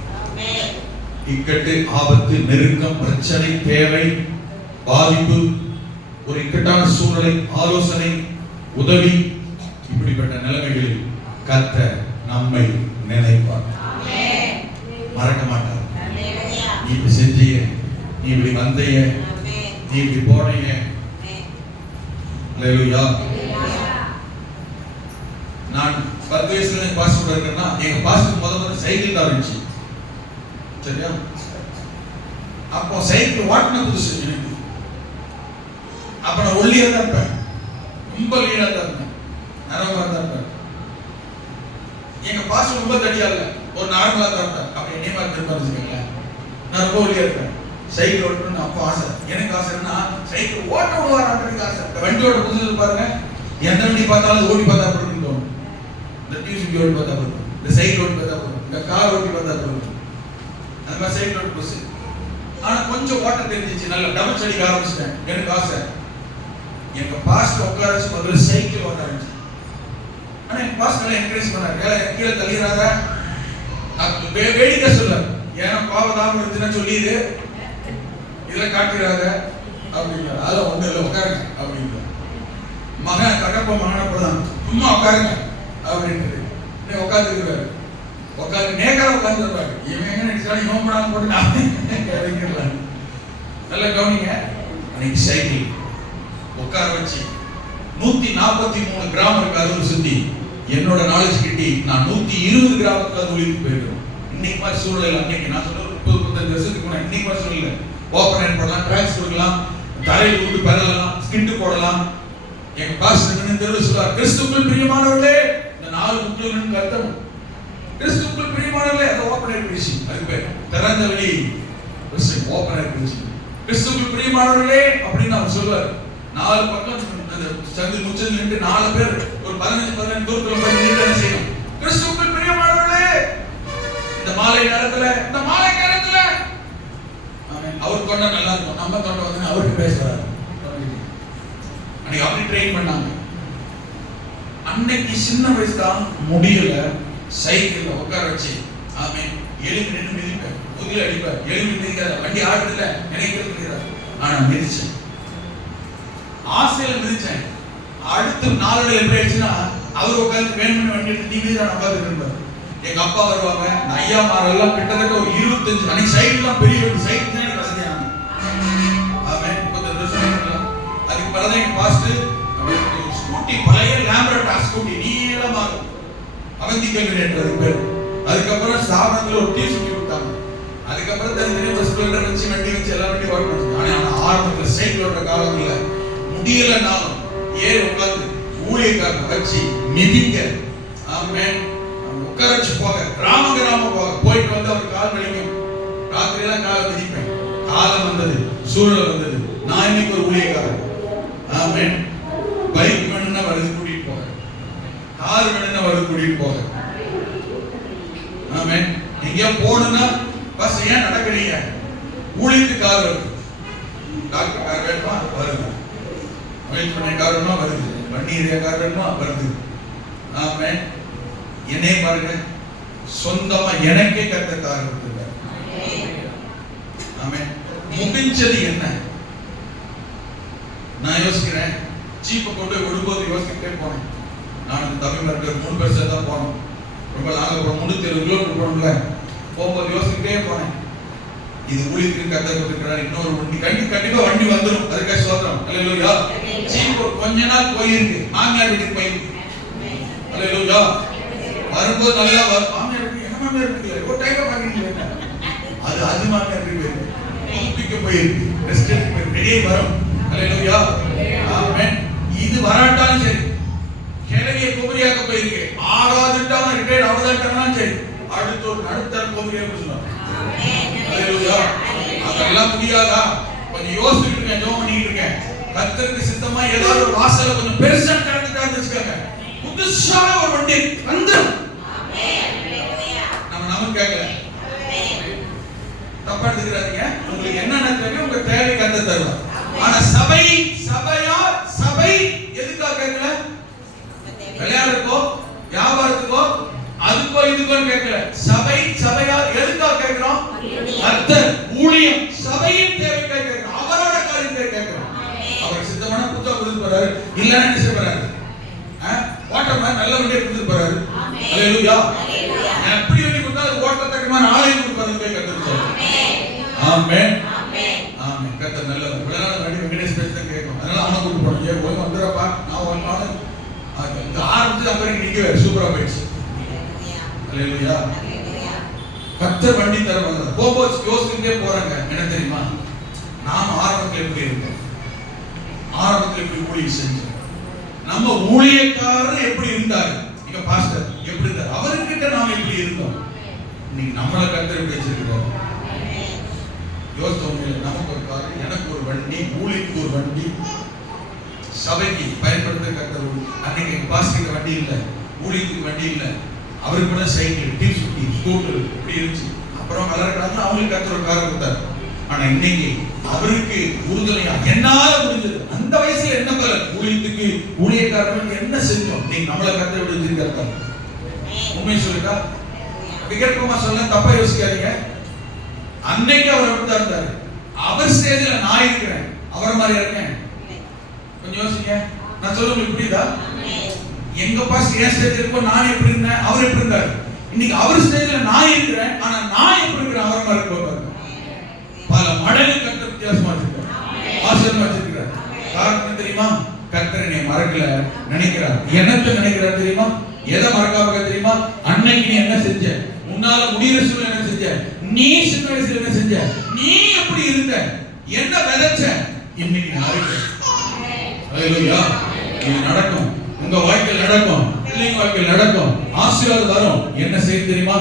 இக்கட்டு, ஆபத்து, நெருக்கம், பிரச்சனை, தேவை, பாதிப்பு, ஒரு இக்கட்டான சூழ்நிலை, ஆலோசனை, உதவி, இப்படிப்பட்ட நிலைமைகளில் கர்த்தர் நம்மை நினைப்பார். மறக்க மாட்டார். நீ இப்படி செஞ்சீங்க, நீ இப்படி வந்தீங்க, நீ இப்படி போனீங்க. ஹalleluya. நான் 10 வயசுல பாஸ்டர் இருக்கேன்னா எங்க பாஸ்டர் முதல்ல சைக்கிள் தான் இருந்துச்சு. சரியா? அப்போ சைக்கிள் ஓட்டின புதுசு எனக்கு. அப்ப நான் ஒல்லியா தான் இருப்பேன், ரொம்ப லீனா தான் இருப்பேன், நரம்பா தான் இருப்பேன். எங்க பாஸ்டர் ரொம்ப தடியா இல்ல, ஒரு நார்மலா தான் இருப்பேன். அப்ப என்னைய மாதிரி இருப்பாருங்க. நான் ரொம்ப ஒல்லியா இருப்பேன். சைக்கிள் ஓட்டணும்னு அப்போ ஆசை. எனக்கு ஆசைன்னா சைக்கிள் ஓட்ட விடுவாரான்றதுக்கு ஆசை. வண்டியோட புதுசு பாருங்க, எந்த வண்டி பார்த்தாலும் ஓடி பார்த்தா அப்படின்னு தோணும். இந்த டியூஷன் ஓடி பார்த்தா போதும், இந்த சைக்கிள் ஓடி பார்த்தா போதும், இந்த கார் ஓடி பார்த்தா போதும். அந்த மாதிரி சைக்கிள் ஓடி புதுசு. ஆனா கொஞ்சம் ஓட்ட தெரிஞ்சிச்சு, நல்லா டபுள் அடிக்க ஆரம்பிச்சிட்டேன். எனக்கு ஆசை. எங்க பாஸ்டர் உட்கார வச்சு முதல்ல சைக்கிள் ஓட்ட ஆரம்பிச்சு. ஆனா எங்க பாஸ்டர் என்கரேஜ் பண்ணாரு, கீழே தள்ளிடாத, வேடிக்கை சொல்ல, ஏன்னா பாவதாம இருந்துச்சுன்னா சொல்லிடு, இதுல காட்டிடாத அப்படிங்கிற. அதெல்லாம் ஒண்ணு இல்லை, உட்காருங்க அப்படிங்கிற. மகன் தகப்ப மகனப்பதான் சும்மா உட்காருங்க அப்படின்றது. உட்காந்துருக்காரு, உட்காந்து நேக்கரா உட்காந்துருப்பாரு. இவன் எங்க நினைச்சாலும் இவன் படம் போட்டு நான் நல்ல கவனிங்க. அன்னைக்கு சைக்கிள் உட்கார வச்சு 143 கிராம் இருக்காது சுத்தி என்னோட நாலேஜ் கிட்டி நான் 120 கிராமத்துக்கு ஊழியத்துக்கு போயிருக்கோம். இன்னைக்கு மாதிரி சூழ்நிலை அன்னைக்கு நான் சொல்றது 30-35 வருஷத்துக்கு முன்னாடி இன்னைக்கு மாதிரி சூழ்நிலை. ஓப்பன் ஹேண்ட் போடலாம், ட்ராக்ஸ் கொடுக்கலாம், தரையில் ஊட்டு பெறலாம், ஸ்கிண்ட் போடலாம். எங்க பாஸ்டர் தெருவில் சொல்றார், கிறிஸ்துவுக்குள் பிரியமானவர்களே, இந்த 4 புக்களுக்கு அர்த்தம் கிறிஸ்துவுக்குள் பிரியமானவர்களே. அது ஓப்பன் ஹேண்ட் பிரீச்சிங், அதுக்கு பேர் திறந்த வெளி பிரீச்சிங், ஓப்பன் ஹேண்ட் பிரீச்சிங். கிறிஸ்துவுக்குள் பிரியமானவர்களே அப்படின்னு அவர் சொல்வார். 4 பக்கம் அந்த சங்கு முச்சல் நின்று 4 பேர் ஒரு 15 தூரத்துல போய் நின்று என்ன செய்யணும்? கிறிஸ்துவுக்குள் பிரியமானவர்களே. இந்த மாலை நேரத்துல, இந்த மாலை நேரத்துல அவர் கொண்ட நல்லா இருக்கும், நம்ம கொண்ட வந்து அவருக்கு பேசுறாரு. அன்னைக்கு அப்படி ட்ரெயின் பண்ணாங்க. அன்னைக்கு சின்ன வயசு தான் முடியல, சைக்கிள்ல உட்கார வச்சு ஆமென் எழுப்பி நின்று மிதிப்பேன், புதிய அடிப்பேன், எழுப்பி மிதிக்காத, வண்டி ஆடுறதுல நினைக்கிறது. ஆனா மிதிச்சேன், ஆசையில மிதிச்சேன். அடுத்து 4 நாள் எப்படி ஆயிடுச்சுன்னா அவர் உட்காந்து வேணும்னு வண்டி எடுத்து நீ மீது நான் உட்காந்து இருப்பார். எங்க அப்பா வருவாங்க, ஐயா மாரெல்லாம் கிட்டத்தட்ட ஒரு 25 அன்னைக்கு சைக்கிள்லாம் பெரிய சைக்கிள் தான் எனக்கு வசதியானாங்க. ஆமென். 35 வருஷம் இருக்கலாம். அதுக்கு பிறகு எங்க பாஸ்டர் ஸ்கூட்டி, பழைய லேம்பரட்டா ஸ்கூட்டி நீளமா இருக்கும், அவந்திக்கல் ரேட் பேர். அதுக்கப்புறம் சாபனத்துல ஒரு டீ சுட்டி கொடுத்தாங்க. அதுக்கப்புறம் தனித்தனியா பஸ் பிளேடர் வச்சு வண்டி வச்சு எல்லா வண்டி ஓட்டணும். ஆனா ஆரம்பத்துல சைக்கிள் ஓட்டுற காலத்துல முடியலனாலும் ஏறி உட்காந்து ஊழியக்காரனை வச்சு மிதிக்க, ஆமென், உட்கார வச்சு போக, கிராம போக, போயிட்டு வந்து அவர் கால் வலிக்கும். ராத்திரி எல்லாம் காலை மிதிப்பேன். காலம் வந்தது, சூழல் வந்தது. நான் இன்னைக்கு ஒரு ஊழியக்காரன். ஆமென். பைக் வேணும்னா வருது கூட்டிட்டு போக, கார் வேணும்னா வருது கூட்டிட்டு போக. ஆமென். எங்கேயா போகணும்னா பஸ் ஏன் நடக்கிறீங்க? ஊழியத்து கார் வருது, டாக்டர் கார் வேணுமா வருது, வெயிட் பண்ண கார் வேணுமா வருது, வண்டி ஏரியா கார் வேணுமா வருது. ஆமென். என்னைய பாருங்க, சொந்தமா எனக்கே கட்ட கார் கொடுத்துருக்காரு. ஆமென். முடிஞ்சது என்ன? நான் யோசிக்கிறேன், சீப்பை கொண்டு போய் விடும்போது யோசிக்கிட்டே போனேன். நான் இந்த தமிழ்நாட்டில் 3 பேர் தான் போனோம். ரொம்ப நாங்கள் 370 கிலோமீட்டர் போனோம்ல, போகும்போது யோசிக்கிட்டே போனேன். இது ஊழியத்துக்கு கத்த கொடுத்துருக்கிறார், இன்னொரு வண்டி கண்டிப்பா வண்டி வந்துடும், அதுக்காக சோதரம். அல்லேலூயா. சீப்பு கொஞ்ச நாள் போயிருக்கு, மாமியார் வீட்டுக்கு போயிருக்கு. அல்லேலூயா. வரும்போது நல்லா வரும். மாமியார் வீட்டுக்கு என்ன மாமியார் வீட்டுக்கு ஒரு டைம் பாக்கிறீங்க, அது மாமியார் வீட்டுக்கு போயிருக்கு, போயிருக்கு, ரெஸ்ட் எடுத்து போயிருக்கு, வெளியே வரும். ஹalleluya. ஆமென். இது வராட்டாலும் சரி, கிழவிய குமரியாக்க போயிருக்கு, ஆகாதுட்டாலும் ரிட்டையர்ட் ஆகாதுட்டாலும் சரி, அடுத்து ஒரு நடுத்தர குமரியாக்க சொல்லுவாங்க. ஹalleluya. அதெல்லாம் முடியாதா? கொஞ்சம் யோசிச்சுட்டு இருக்கேன், ஜெபம் பண்ணிட்டு இருக்கேன். கர்த்தருக்கு சித்தமா ஏதாவது ஒரு வாசல்ல கொஞ்சம் பெருசா திறந்துட்டான்னு வச்சுக்கோங்க, புதுசா ஒரு வண்டி வந்து நம்ம கேட்கல. தப்பா எடுத்துக்கிறாதீங்க. உங்களுக்கு என்னென்ன தேவையோ உங்க தேவை கர்த்தர் தருவார். ஆனா சபை எதுக்காக கேட்கல? விளையாடுறதுக்கோ வியாபாரத்துக்கோ அதுக்கோ இதுக்கோ கேட்கல. சபையார் எதுக்காக கேட்கிறோம்? கர்த்தர் ஊழியம் சபையின் தேவைக்காக கேட்கிறோம். அவரோட காரியத்தை கேட்கிறோம். அவர் சித்தமான புத்தகம் கொடுத்து போறாரு, இல்லன்னா என்ன செய்ய போறாரு? ஓட்டமா நல்ல வண்டியை கொடுத்து போறாரு. ஹalleluya. எப்படி வண்டி கொடுத்தா அது ஓட்டத்தக்கமான ஆலயம் கொடுப்பாரு கர்த்தர் சொல்றாரு. ஆமென். ஆமென். கர்த்தர் நல்லவர். விளையாட வண்டி வெங்கடேஷ் பேச கேட்கும். அதனால அவனை கூப்பிட்டு போறோம். ஏ போய் வந்துறப்பா, நான் ஒரு நாள் அந்த ஆரம்பிச்சு அப்புறம் நிக்கவே சூப்பரா போயிடுச்சு. ஹalleluya. கர்த்தர் வண்டி தர வந்தார். போபோஸ் யோசிச்சுட்டே போறாங்க. என்ன தெரியுமா? நாம ஆரம்பத்துல எப்படி இருக்கோம்? ஆரம்பத்துல எப்படி ஊழியம் செஞ்சோம்? நம்ம ஊழியக்காரர் எப்படி இருந்தாரு? நீங்க பாஸ்டர் எப்படி இருந்தார்? அவர்கிட்ட நாம எப்படி இருந்தோம்? இன்னைக்கு நம்மள கர்த்தர் எப்படி வச்சிருக்கிறார்? யோசித்தவங்க, நமக்கு ஒரு கார், எனக்கு ஒரு வண்டி, ஊழியத்துக்கு ஒரு வண்டி, சபைக்கு பயன்படுத்த கர்த்தர். அன்னைக்கு எங்க பாஸ்டருக்கு வண்டி இல்லை, ஊழியத்துக்கு வண்டி இல்லை, அவருக்கு கூட சைக்கிள், டீ சுட்டி, ஸ்கூட்டர் இப்படி இருந்துச்சு. அப்புறம் வளர்க்கிறாங்க, அவங்களுக்கு கர்த்தர் ஒரு கார் கொடுத்தாரு. ஆனா இன்னைக்கு அவருக்கு உறுதுணையா என்னால முடிஞ்சது. அந்த வயசுல என்ன பல ஊழியத்துக்கு ஊழியக்காரர்களுக்கு என்ன செஞ்சோம்? நீங்க நம்மள கர்த்தர் எப்படி வச்சிருக்காரு? உண்மை சொல்லுங்க, விகற்பமா சொல்ல, தப்பா யோசிக்காதீங்க. அன்னைக்கு அவர் எப்படி இருந்தாரு? அவர் ஸ்டேஜ்ல நான் இருக்கிறேன், அவரை மாதிரி இருக்கேன். கொஞ்சம் யோசிங்க. நான் சொல்ல புரியுதா? எங்க பாஸ் ஏன் ஸ்டேஜ் இருக்கோ நான் எப்படி இருந்தேன், அவர் எப்படி இருந்தாரு? இன்னைக்கு அவர் ஸ்டேஜ்ல நான் இருக்கிறேன், ஆனா நான் எப்படி இருக்கிறேன் அவரை மாதிரி இருக்க பல மடங்கு கர்த்தர் வித்தியாசமா வச்சிருக்கார், ஆசீர்வாதமா வச்சிருக்கார். காரணம் தெரியுமா? கர்த்தர் என்னை மறக்கல நினைக்கிறார். என்னத்தை நினைக்கிறார் தெரியுமா? எதை மறக்காம தெரியுமா? அன்னைக்கு நீ என்ன செஞ்ச, உன்னால முடிகிற சூழ்நிலை என்ன செஞ்ச, நீ சின்ன வயசுல என்ன செஞ்ச, நீ எப்படி இருந்த, என்ன விதைச்ச, இன்னைக்கு நான் இருக்கேன். ஹalleluya. இது நடக்கும், உங்க வாழ்க்கையில் நடக்கும், பிள்ளைங்க வாழ்க்கையில் நடக்கும், ஆசீர்வாதம் வரும். என்ன செய்ய தெரியுமா?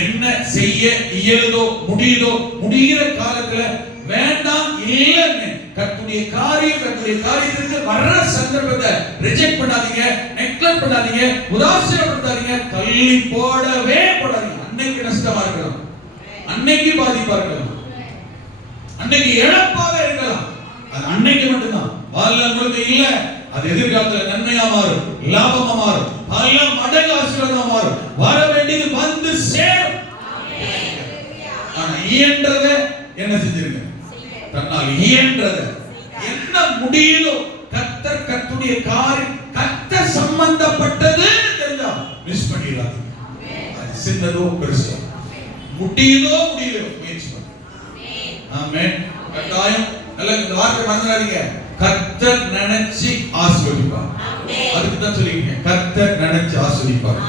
என்ன செய்ய இயலுதோ முடியுதோ முடிகிற காலத்துல வேண்டாம் இல்லைன்னு கர்த்தருடைய காரியத்திற்கு வர்ற சந்தர்ப்பத்தை ரிஜெக்ட் பண்ணாதீங்க, நெக்லெக்ட் பண்ணாதீங்க, உதாசீனப்படுத்தாதீங்க, தள்ளி போடவே போடாதீங்க. அன்னைக்கு நஷ்டமா இருக்கலாம், அன்னைக்கு பாதிப்பா இருக்கலாம், அன்னைக்கு இழப்பாக இருக்கலாம். அது அன்னைக்கு மட்டும்தான், வாழ்நாள் முழுக்க இல்ல. அது எதிர்காலத்துல நன்மையா மாறும், லாபமா மாறும், பல மடங்கு ஆசீர்வாதமா மாறும். வர வேண்டியது வந்து சேரும். ஆனா இயன்றத என்ன செஞ்சிருங்க? தன்னால் இயன்றத என்ன முடியுதோ கர்த்தருடைய காரியம் கர்த்தர் சம்பந்தப்பட்டது தெரிஞ்சா மிஸ் பண்ணிடாதீங்க. அது சின்னதோ பெருசோ, முடியுதோ முடியலையோ முயற்சி பண்ணுங்க. ஆமென். கட்டாயம் நல்ல இந்த வார்த்தை மறந்துடாதீங்க. கர்த்தர் நினைச்சு ஆசீர்வதிப்பார். அதுக்கு தான் சொல்லிருக்கீங்க, கர்த்தர் நினைச்சு ஆசீர்வதிப்பார்.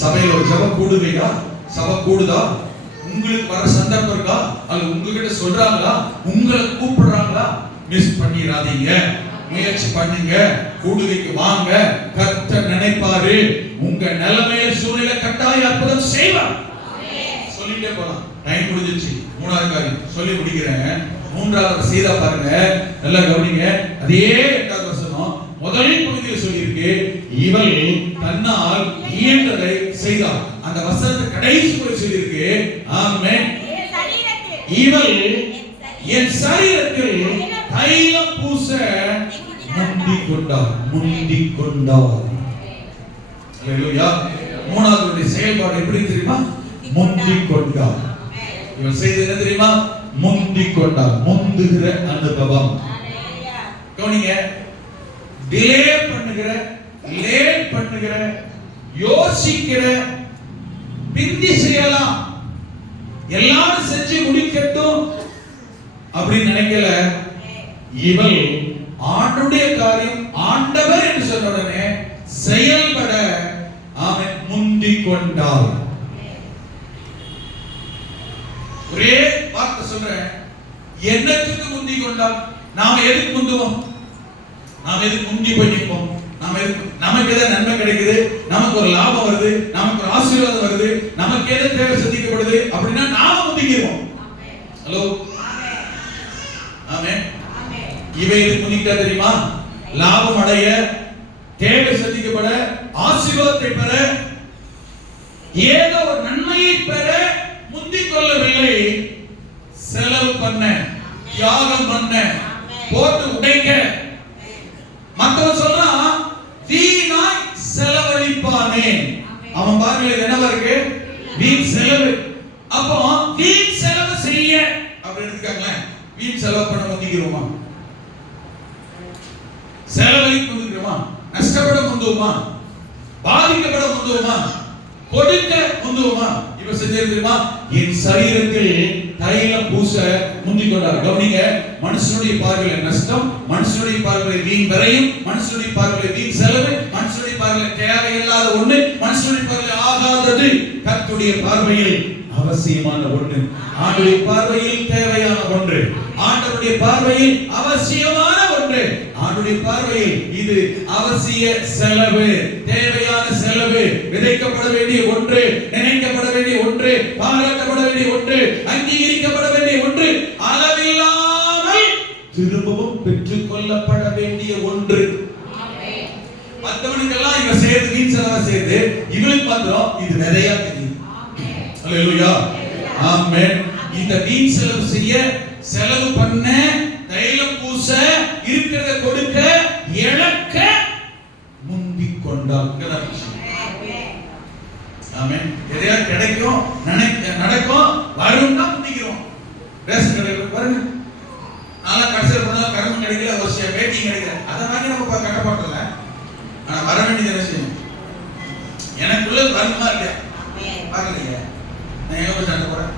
சபையில ஒரு ஜெப கூடுகையா? சபை கூடுதா? உங்களுக்கு வர சந்தர்ப்பம் இருக்கா? அது உங்ககிட்ட சொல்றாங்களா? உங்களை கூப்பிடுறாங்களா? மிஸ் பண்ணிராதீங்க, முயற்சி பண்ணுங்க, கூடுகைக்கு வாங்க. கர்த்தர் நினைப்பாரு, உங்க நிலைமையில சூழ்நிலை கட்டாய அற்புதம் செய்வார். சொல்லிட்டே போலாம், டைம் முடிஞ்சிச்சு. மூணாவது காரியம் சொல்லி முடிக்கிறேன். மூன்றாவது செய்தா பாருங்க, நல்லா கவனிங்க. அதே 8வது வசனம் முதல் பகுதியில் சொல்லியிருக்கு, இவள் தன்னால் இயன்றதை செய்தாள். அந்த வசனத்தை கடைசி போய் சொல்லியிருக்கு, ஆமென், இவள் என் சரீரத்தில் தைலம் பூச முந்திக் கொண்டாள். ஹalleluya. மூணாவது செயல்பாடு எப்படி தெரியுமா? முந்திக் கொண்டாள். இவள் செய்தது என்ன தெரியுமா? முந்திக் கொண்டாள். முந்துகிற அனுபவம். கவனிங்க, டிலே பண்ணுகிற, லேட் பண்ணுகிற, யோசிக்கிற, பிந்தி செய்யலாம், எல்லாரும் செஞ்சு முடிக்கட்டும் அப்படின்னு நினைக்கல. இவள் ஆண்டுடைய காரியம் ஆண்டவர் என்று சொன்ன உடனே செயல்பட அவன் முந்திக் கொண்டாள். ஒரே வார்த்தை சொல்றேன், என்னத்துக்கு முந்திக் கொண்டாள்? நாம எதுக்கு முந்துவோம்? நாம எதுக்கு முந்தி போய் நிற்போம்? நமக்கு ஏதாவது நன்மை கிடைக்குது, நமக்கு ஒரு லாபம் வருது, நமக்கு ஒரு ஆசீர்வாதம் வருது, நமக்கு ஏதோ தேவை சந்திக்கப்படுது அப்படின்னா நாம முந்திக்கிறோம். ஹலோ, ஆமென். இவை எதுக்கு முந்திக்கிட்டா தெரியுமா? லாபம் அடைய, தேவை சந்திக்கப்பட, ஆசீர்வாதத்தை பெற, ஏதோ ஒரு நன்மையை பெற முந்திக் கொள்ளவில்லை. செலவு பண்ண, தியாகம் பண்ண, போட்டு உடைக்க. மத்தவன் சொல்றான் வீணாய் செலவழிப்பானே. அவன் பாருங்க என்னவா இருக்கு? வீண் செலவு. அப்போ வீண் செலவு செய்ய அப்படி எடுத்துக்காங்களேன். வீண் செலவு பண்ண முந்திக்கிறோமா? செலவழிக்க முந்திக்கிறோமா? நஷ்டப்பட முந்துவோமா? பாதிக்கப்பட முந்துவோமா? கொடுக்க முந்துவோமா? இப்ப செஞ்சிருக்கோமா? என் சரீரத்தில் தைலம் பூச முந்திக் கொண்டார். கவனிங்க, மனுஷனுடைய பார்வையில் நஷ்டம், மனுஷனுடைய பார்வையில் வீண் விரயம், மனுஷனுடைய பார்வையில் வீண் செலவு, மனுஷனுடைய பார்வையில் தேவையில்லாத ஒண்ணு, மனுஷனுடைய பார்வையில் ஆகாதது கர்த்தருடைய பார்வையில் அவசியமான ஒன்று. ஆண்டவருடைய பார்வையில் தேவையான ஒன்று, ஆண்டவருடைய பார்வையில் அவசியமான ஒன்று. ஆண்டவருடைய பார்வையில் இது அவசிய செலவு, தேவையான செலவு, விதைக்கப்பட வேண்டிய ஒன்று, நினைக்கப்பட வேண்டிய ஒன்று, பாராட்டப்பட வேண்டிய ஒன்று, அங்கீகரிக்கப்பட வேண்டிய ஒன்று, அளவில்லாமல் திரும்பவும் பெற்றுக் கொள்ளப்பட வேண்டிய ஒன்று. மற்றவனுக்கெல்லாம் இவ செய்யறது வீண் செலவா செய்யுது, இவனுக்கு மாத்திரம் இது நிறைய தெரியும். அல்லேலூயா, ஆமென். இந்த வீண் செலவு செய்ய, செலவு பண்ண, தைலம் பூச, இருக்கிறத கொடுக்க, இழக்க முந்திக் கொண்டார். ஆமென். எதையா கிடைக்கும், நடக்கும், வரும்னா முந்திக்கிறோம். ரேஷன் கடையில் பாருங்க, நாளா கடைசியில் போனா கரும்பு கிடைக்கல, ஒரு வேட்டி கிடைக்கல, அதை வாங்கி நம்ம கட்டப்படல. ஆனா வர வேண்டியது என்ன செய்யணும்? எனக்குள்ள வருமா இல்லையா? பார்க்கலையா? நான் எங்க போய் சண்டை போறேன்?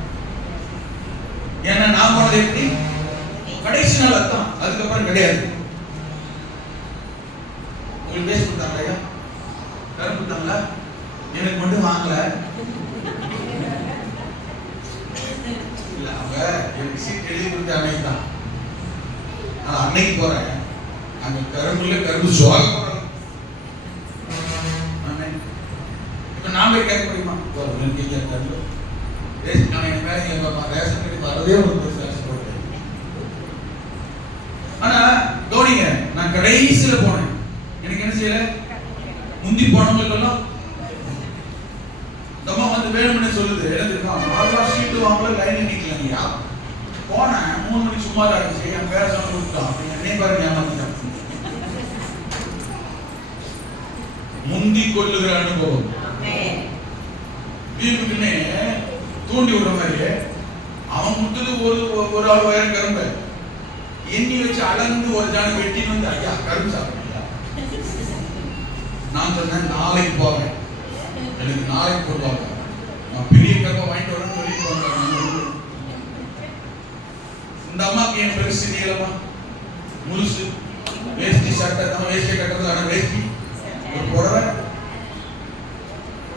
ஏன்னா நான் போனது எப்படி? கடைசி நாள் அர்த்தம், அதுக்கப்புறம் கிடையாது. உங்களுக்கு பேச கொடுத்தாங்களா? கரும்பு கொடுத்தாங்களா? எனக்கு மட்டும் வாங்கல. இல்ல, அவங்க எனக்கு சீட் எழுதி கொடுத்த அன்னைக்கு தான். நான் அன்னைக்கு போறேன், அங்க கரும்புல கரும்பு சுவாக போறாங்க. இப்ப நான் போய் கேட்க முடியுமா? கரும்பு ரேஷன் கடை மேல ரேஷன் கடை வரதே ஒரு பிரச்சனை போட்டு. ஆனா கவனிங்க, நான் கடைசியில போனேன், எனக்கு என்ன செய்யல? முந்தி போனவங்களுக்கெல்லாம் அம்மா வந்து வேணும்னு சொல்லுது, என்ன தெரியுமா? நல்லா சீட்டு வாங்கல, லைன்ல நிக்கலையா? போனேன் 3 மணிக்கு சும்மா இருந்துச்சு, என் பேர சொன்ன கொடுத்தான், என்னை பாருங்க ஏமாத்திட்டான். முந்தி கொள்ளுகிற அனுபவம் வீட்டுக்குன்னே தூண்டி விடுற மாதிரி. அவன் முட்டது ஒரு ஆள் வயர் கரும்பு எண்ணி வச்சு அளந்து ஒரு ஜான வெட்டின்னு வந்து, ஐயா கரும்பு சாப்பிடுறீங்களா? நான் சொன்னேன் நாளைக்கு போவேன், எனக்கு நாளைக்கு போடுவாங்க, நான் பெரிய கரும்பை வாங்கிட்டு வரேன்னு சொல்லிட்டு போங்க. இந்த அம்மாக்கு என் பெருசு நீளமா முழுசு வேஷ்டி சட்டை, நம்ம வேஷ்டி கட்டுறது, ஆனா வேஷ்டி ஒரு புடவை.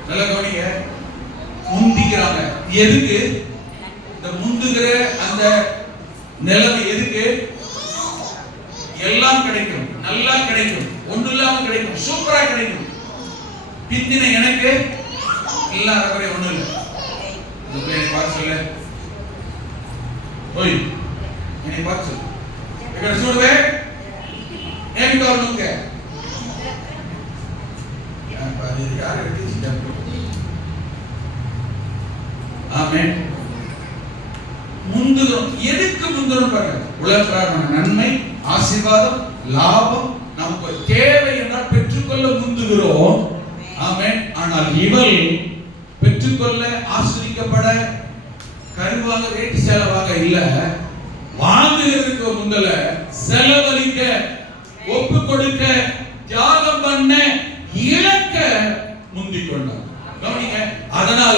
நல்ல கவனிங்க, முந்திக்கிறாங்க. எதுக்கு இந்த முந்துகிற அந்த நிலைமை? எதுக்கு? எல்லாம் கிடைக்கும், நல்லா கிடைக்கும், ஒண்ணு இல்லாம கிடைக்கும், சூப்பரா கிடைக்கும். பிந்தின எனக்கு எல்லாம் அறகுறை ஒண்ணு இல்லை. என்னை பார்த்து சொல்ல, ஓய் என்னை பார்த்து சொல்லு, ఇక్కడ చూడవే ఏమి కావాలి నువ్వు? ஆமென். முந்துகிறோம். எதுக்கு முந்துகிறோம் பாருங்க? உலகப்பிரகாரமான நன்மை, ஆசீர்வாதம், லாபம், நமக்கு தேவை என்றால் பெற்றுக்கொள்ள முந்துகிறோம். ஆமென். ஆனால் இவள் பெற்றுக்கொள்ள, ஆசீர்வதிக்கப்பட, கருவாக, வேட்டி செலவாக இல்ல, வாங்குகிறதுக்கு முந்தல, செலவழிக்க, ஒப்பு கொடுக்க, தியாகம் பண்ண, இழக்க முந்திக் கொண்டார். கவனிங்க, அதனால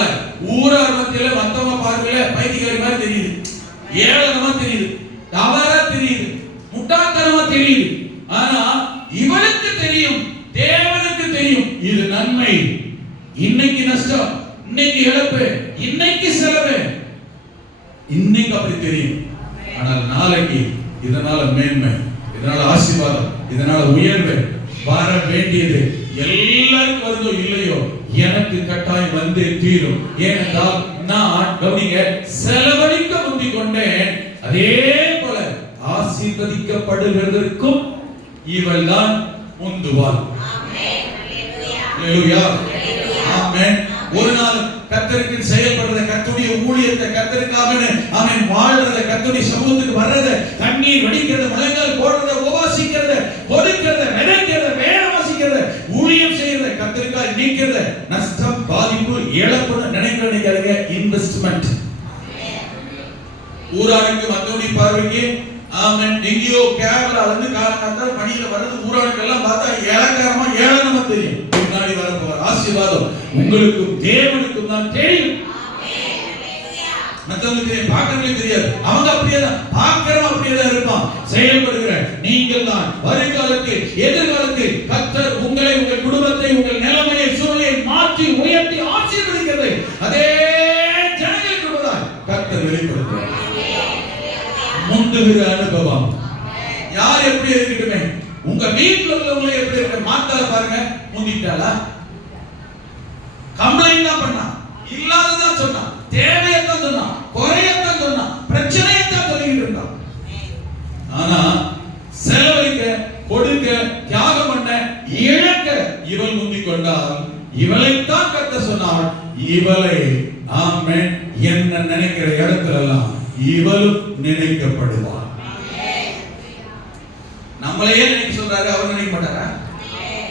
ஊரார் மத்தியில மத்தவங்க பார்வையில பைத்தியக்காரி மாதிரி தெரியுது, ஏளனமா தெரியுது, தவறா தெரியுது, முட்டாள்தனமா தெரியுது. ஆனா இவனுக்கு தெரியும், தேவனுக்கு தெரியும், இது நன்மை. இன்னைக்கு நஷ்டம், இன்னைக்கு இழப்பு, இன்னைக்கு செலவு, இன்னைக்கு அப்படி தெரியும். ஆனால் நாளைக்கு இதனால மேன்மை, இதனால ஆசீர்வாதம், இதனால உயர்வு வர வேண்டியது எல்லாருக்கும் வருதோ இல்லையோ எனக்கு கட்டாயம் வந்தே தீரும். ஏனென்றால் நான் கவனிங்க செலவழிக்க முந்திக் கொண்டேன், அதே போல ஆசீர்வதிக்கப்படுவதற்கும் இவள் தான் முந்துவாள். அல்லேலூயா, ஆமென். ஒரு நாள் கர்த்தருக்கு செயல்படுறத, கர்த்தருடைய ஊழியத்தை, கர்த்தருக்காக அவன் வாழ்றத, கர்த்தருடைய சமூகத்துக்கு வர்றத, கண்ணீர் வடிக்கிறத, முழங்கால் போடுறத, உபவாசிக்கிறத, கொடுக்கிறத, விதைக்கிறத, வேலை வாசிக்கிறத, ஊழியம் செய்யறத, கர்த்தருக்காக நிக்கிறத, நஷ்டம், பாதிப்பு, இழப்புன்னு நினைக்கிறீங்க. இன்வெஸ்ட்மெண்ட் ஊரானுக்கு மத்தவனுடைய பார்வைக்கு ஆமென் எங்கேயோ கேரளா வந்து காலங்காத்தால பணியில வர்றது ஊரானுக்கு எல்லாம் பார்த்தா ஏலக்காரமா ஏளனமா தெரியும். முன்னாடி வர போற ஆசீர்வாதம் உங்களுக்கும் தேவனுக்கும் தான் தெரியும். மத்தவங்களுக்கு தெரியும், பார்க்கறவங்களுக்கு தெரியாது. அவங்க அப்படியே தான் பார்க்கறவங்க அப்படியே தான் இருப்பான். செயல்படுகிற நீங்கள் தான் வருங்காலத்தில் எதிர்காலத்தில் கர்த்தர் உங்களை, உங்கள் குடும்பத்தை, உங்கள் நிலைமையை, சூழ்நிலையை மாற்றி உயர்த்தி ஆசீர்வதிக்கிறது அதே ஜனங்களுக்கு முன்பாக கர்த்தர் வெளிப்படுத்துவார். முந்துகிற அனுபவம் யார் எப்படி இருக்கட்டுமே, உங்க வீட்டுல உள்ளவங்க எப்படி இருக்க மாத்தால பாருங்க, முந்திட்டாளா, கம்ப்ளைண்ட் தான் பண்ணா, இல்லாததான் சொன்னா, தேவையத்தான் சொன்னா, குறையத்தான் சொன்னா, பிரச்சனையத்தான் சொல்லிட்டு இருந்தான். ஆனா செலவழிக்க, கொடுக்க, தியாகம் பண்ண, இழக்க இவள் முந்திக் கொண்டால் இவளைத்தான் கர்த்தர் சொன்னார், இவளை ஆமென் என்ன நினைக்கிற இடத்துல எல்லாம் இவளும் நினைக்கப்படுவார். நம்மளையே நினைக்க சொல்றாரு, அவர் நினைக்க மாட்டாரா?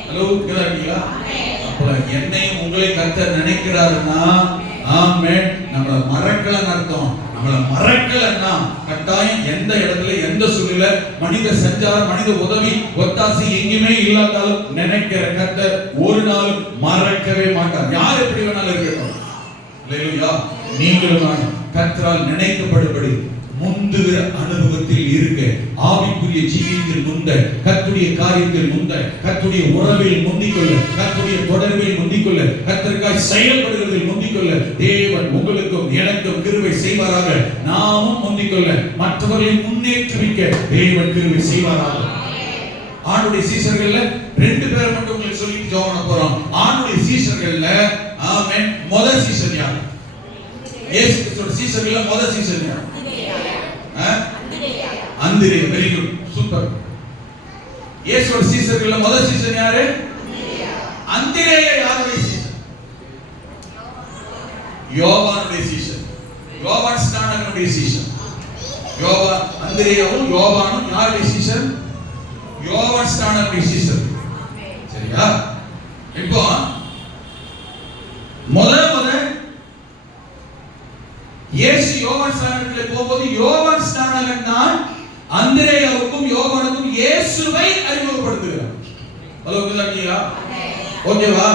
ஹலோ, கேக்குறீங்களா? அப்ப என்னையும் உங்களை கர்த்தர் நினைக்கிறாருன்னா ஆமென் நம்மள மறக்கலன்னு அர்த்தம். நம்மள மறக்கலன்னா கட்டாயம் எந்த இடத்துல, எந்த சூழ்நிலை, மனித சஞ்சாரம், மனித உதவி, ஒத்தாசி எங்குமே இல்லாட்டாலும் நினைக்கிற கர்த்தர் ஒரு நாள் மறக்கவே மாட்டார். யார் எப்படி வேணாலும் இருக்கட்டும். அல்லேலூயா. நீங்களும் கர்த்தரால் நினைக்கப்படும்படி முந்துகிற அனுபவத்தில் இருக்க, ஆவிக்குரிய ஜீவியத்தில் முந்த, கர்த்தருடைய காரியத்தில் முந்த, கர்த்தருடைய உறவில் முந்திக்கொள்ள, கர்த்தருடைய தொடர்பில் முந்திக்கொள்ள, கர்த்தருக்காய் செயல்படுவதில் முந்திக்கொள்ள தேவன் உங்களுக்கும் எனக்கும் கிருபை செய்வாராக. நாமும் முந்திக்கொள்ள, மற்றவர்களை முன்னேற்றுவிக்க தேவன் கிருபை செய்வாராக. ஆண்டுடைய சீசர்கள்ல 2 பேரை மட்டும் உங்களுக்கு சொல்லிட்டு ஜெபம் பண்ண போறோம். ஆண்டுடைய சீசர்கள்ல ஆமென் முதல் சீசன் யார்? இயேசு கிறிஸ்துவோட சீசர்கள்ல முதல் சீசன் யார்? அந்திரேயா. Very good, super. இயேசுவோட சீசர்கள்ல முதல் சீசன் யாரு? அந்திரேயா. யாருடைய சீசன்? யோவானுடைய சீசன், யோவான் ஸ்நானகனுடைய சீசன். யோவான், அந்திரேயாவும் யோவானும் யாருடைய சீசன்? யோவான் ஸ்நானகனுடைய சீசன். சரியா? இப்போ முதல் இயேசு யோவான் ஸ்நானகத்திலே போகும்போது யோவான் ஸ்நானகன் தான் அந்திரேயாவுக்கும் யோவானுக்கும் இயேசுவை அறிமுகப்படுத்துகிறார். ஹலோ, ஓகேவா?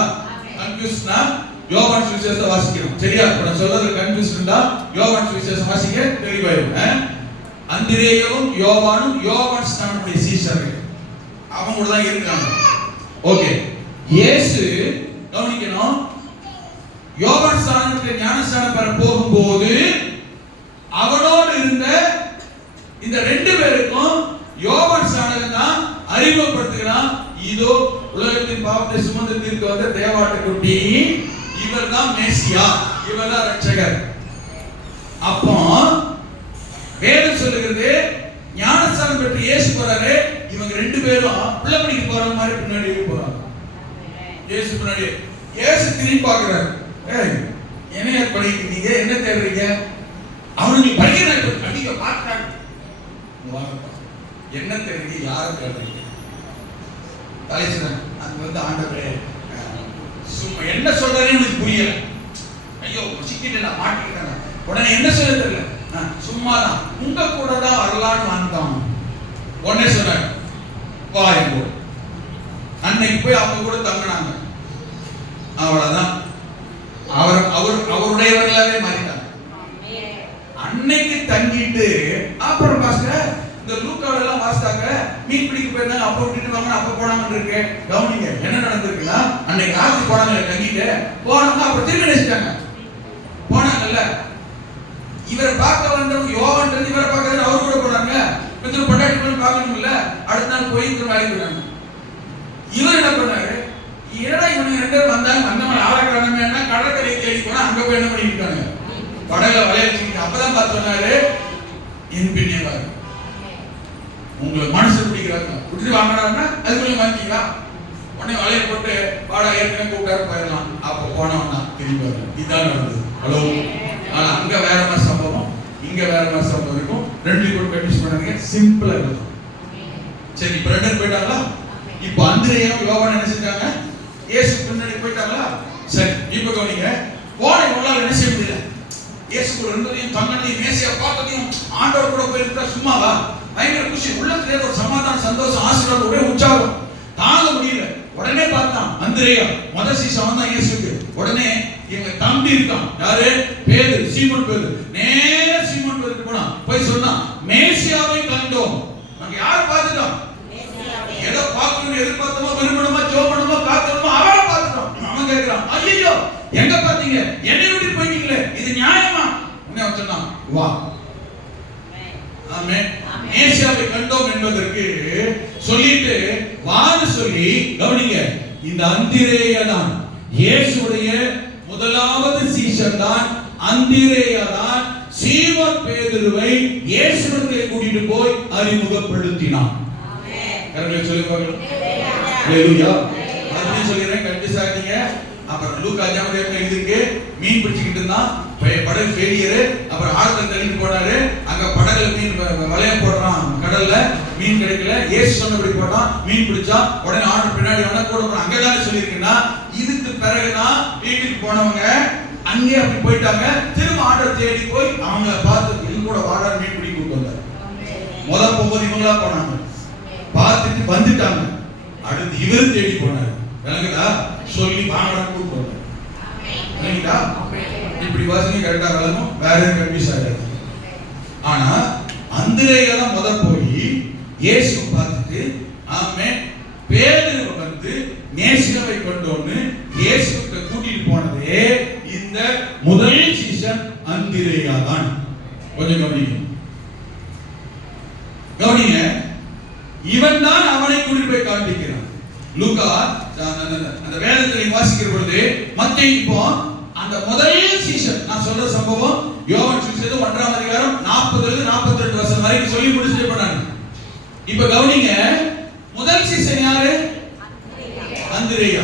கன்ஃபியூஸ்னா யோவான் சுவிசேஷத்தை வாசிக்கணும். சரியா? நான் சொல்றது கன்ஃபியூஸ் இருந்தா யோவான் சுவிசேஷம் வாசிக்க தெளிவாயிடும். அந்திரேயாவும் யோவானும் யோவான் ஸ்நானனுடைய சீஷர்கள், அவங்க கூட தான் இருக்காங்க. ஓகே, இயேசு கவனிக்கணும், யோவான் ஸ்நானனுக்கு ஞானஸ்நானம் பெற போகும்போது அவனோடு இருந்த இந்த 2 பேருக்கும் யோவான் ஸ்நானகன் தான் அறிமுகப்படுத்துகிறான். இதோ உலகத்தின் பாவத்தை சுமந்து தீர்க்க வந்த தேவாட்டுக்குட்டி, இவர் தான் மேசியா, இவர் தான் ரட்சகர். அப்போ வேதம் சொல்லுகிறது, ஞானஸ்நானம் பெற்று இயேசு போறாரு, இவங்க 2 பேரும் பிள்ளைப்படிக்கு போற மாதிரி பின்னாடி போறாங்க. இயேசு பின்னாடி. இயேசு திரும்பி பார்க்கிறார், என்ன படிக்கிறீங்க, என்ன தேடுறீங்க? அவனுக்கு படிக்கிறாங்க, படிக்க பார்த்தாங்க, என்ன தேடுறீங்க, யாரை தேடுறீங்க? தலைச்சன அங்க ஆண்டவரே சும்மா என்ன சொல்றேன்னு எனக்கு புரியல, ஐயோ சிக்கிட்டு நான் மாட்டிக்கிட்டேன், உடனே என்ன சொல்ல தெரியல, சும்மாதான் உங்க கூட தான் வரலான்னு வந்தோம். உடனே சொன்ன வா எங்கோ. அன்னைக்கு போய் அவங்க கூட தங்கினாங்க. அவ்வளவுதான், அவருடையவர்களாவே மாறிட்டாங்க. அன்னைக்கு தங்கிட்டு அப்புறம் பாஸ்டர் இந்த லூக்காவுல எல்லாம் வாசித்தாங்க, மீன் பிடிக்க போயிருந்தாங்க, அப்ப விட்டுட்டு வாங்க, அப்ப போனாங்கன்னு இருக்கு. கவனிங்க என்ன நடந்திருக்குன்னா, அன்னைக்கு ராத்திரி போனாங்க, தங்கிட்டு போனாங்க, அப்புறம் திரும்பி நினைச்சிட்டாங்க. போனாங்கல்ல, இவரை பார்க்க வந்தவங்க யோவான் இவரை பார்க்கறது அவர் கூட போனாங்க. இப்ப கொஞ்சம் பொண்டாட்டி போய் பார்க்கணும்ல, அடுத்த நாள் போய் திரும்ப வேலைக்கு போயிட்டாங்க. இவர் என்ன பண்ணாரு, என்னடா இவனுங்க 2 பேரும் வந்தாங்க, வந்தவங்க ஆளாக்குறானுங்கன்னா கடற்கரை தேடி போனா அங்க போய் என்ன பண்ணிட்டாங்க, படகுல வலைய வச்சுக்கிட்டு. அப்பதான் பார்த்து சொன்னாரு, என் பின்னே வாரு, உங்களுக்கு மனசு பிடிக்கிறாங்க விட்டுட்டு வாங்கினாருன்னா அதுக்குள்ளே மாத்திங்களா, உடனே வலைய போட்டு வாடா ஏற்கனவே கூப்பிட்டாரு போயிடலாம். அப்போ போனவன் தான் திரும்பி வரும். இதுதான் நடந்தது. ஹலோ. ஆனா அங்க வேற மாதிரி சம்பவம், இங்க வேற மாதிரி சம்பவம் இருக்கும். 2 கூட கன்ஃபியூஸ் பண்ணாதீங்க, சிம்பிளா இருக்கும். சரி, இப்ப 2 போயிட்டாங்களா? இப்போ அந்திரேயாவும் யோவானும் என்ன செஞ்சாங்க, இயேசு பின்னாடி போயிட்டாங்களா? சரி, இப்ப கவனிங்க. போன இவங்களால என்ன செய்ய முடியல, இயேசு கூட இருந்ததையும் தங்கனையும் மேசியா பார்த்ததையும் ஆண்டவர் கூட போயிருந்தா சும்மாவா? பயங்கர குஷி, உள்ளத்திலே ஒரு சமாதானம், சந்தோஷம், ஆசீர்வாதம், ஒரே உற்சாகம் தாங்க முடியல. உடனே பார்த்தான் அந்திரேயா, முதல் சீசன் தான் இயேசுக்கு. உடனே இவங்க தம்பி இருக்கான், யாரு? பேதுரு, சீமோன் பேதுரு. நேரா சீமோன் பேதுருக்கு போனா, போய் சொன்னா, மேசியாவை கண்டோம். நாங்க யார் பார்த்துட்டோம்? எதை பார்க்கணும்னு எதிர்பார்த்தோமோ, விரும்பணுமோ, ஜோபணுமோ, காத்தணுமோ அவரை பார்த்துட்டோம். அவன் கேட்கிறான், ஐயோ எங்க பார்த்தீங்க, என்னை விட்டு போயிட்டீங்களே, இது நியாயமா? உடனே அவன் சொன்னான், வா. ஆமென். மேசியாவை கண்டோம் என்பதற்கு சொல்லிட்டு வான்னு சொல்லி கவனிங்க. இந்த அந்திரேயா தான் இயேசுடைய முதலாவது சீஷன் தான். அந்திரேயா தான் சீமோன் பேதுருவை இயேசுவிடத்திலே கூட்டிட்டு போய் அறிமுகப்படுத்தினான். ஆமென். கரெக்ட்டா சொல்லி பாருங்க. ஹalleluya. அதுன்னு சொல்லிறேன், கண்டிப்பாங்க. அப்புறம் லூக்கா ஜாமரேல எழுதிருக்கு, மீன் பிடிச்சிட்டு இருந்தான், படகு ஃபெயிலியர். அப்புறம் ஆழத்துல தள்ளிட்டு போனாரு, அங்க படகுல மீன் வலைய போடுறான், கடல்ல மீன் கிடைக்கல. இயேசு சொன்னபடி போட்டான், மீன் பிடிச்சா. உடனே ஆர்டர் பின்னாடி வந்தா கூட போறான். அங்கதான் சொல்லியிருக்குன்னா, இதுக்கு பிறகுதான் வீட்டுக்கு போனவங்க அங்கே அப்படி போயிட்டாங்க. திரும்ப ஆர்டர் தேடி போய் அவங்கள பார்த்து இது கூட வாடா மீன் பிடிக்க கூட்டு வந்தார். முதல் போகும்போது இவங்களா போனாங்க, பார்த்துட்டு வந்துட்டாங்க. அடுத்து இவரு தேடி போனாரு. விளங்குதா? சொல்லி வாங்கடா கூட்டு வந்தார். விளங்குதா? இப்படி வாசிங்க கரெக்டா விளங்கும், வேற கன்ஃபியூஸ் ஆகாது. ஆனா அந்திரேயா தான் முத போய் இயேசுவை பார்த்துட்டு, ஆமென், பேதுரு வந்து மேசியாவை கொண்டோன்னு இயேசுவுக்கு கூட்டிட்டு போனதே இந்த முதல் சீசன் அந்திரேயா தான். கொஞ்சம் கவனிங்க, கவனிங்க. இவன் தான் அவனை கூட்டிட்டு போய் காண்பிக்கிறான். லூக்கா அந்த வேதத்தில் வாசிக்கிற பொழுது மத்தேயு இப்போ அந்த முதல் சீசன் நான் சொல்ற சம்பவம் யோவான் சுவிசேஷம் 1ஆம் அதிகாரம் 40 இருந்து 42 வசனம் வரைக்கும் சொல்லி முடிச்சிட்டு போனாங்க. இப்போ கவனிங்க, முதல் சீசன் யாரு? அந்திரேயா.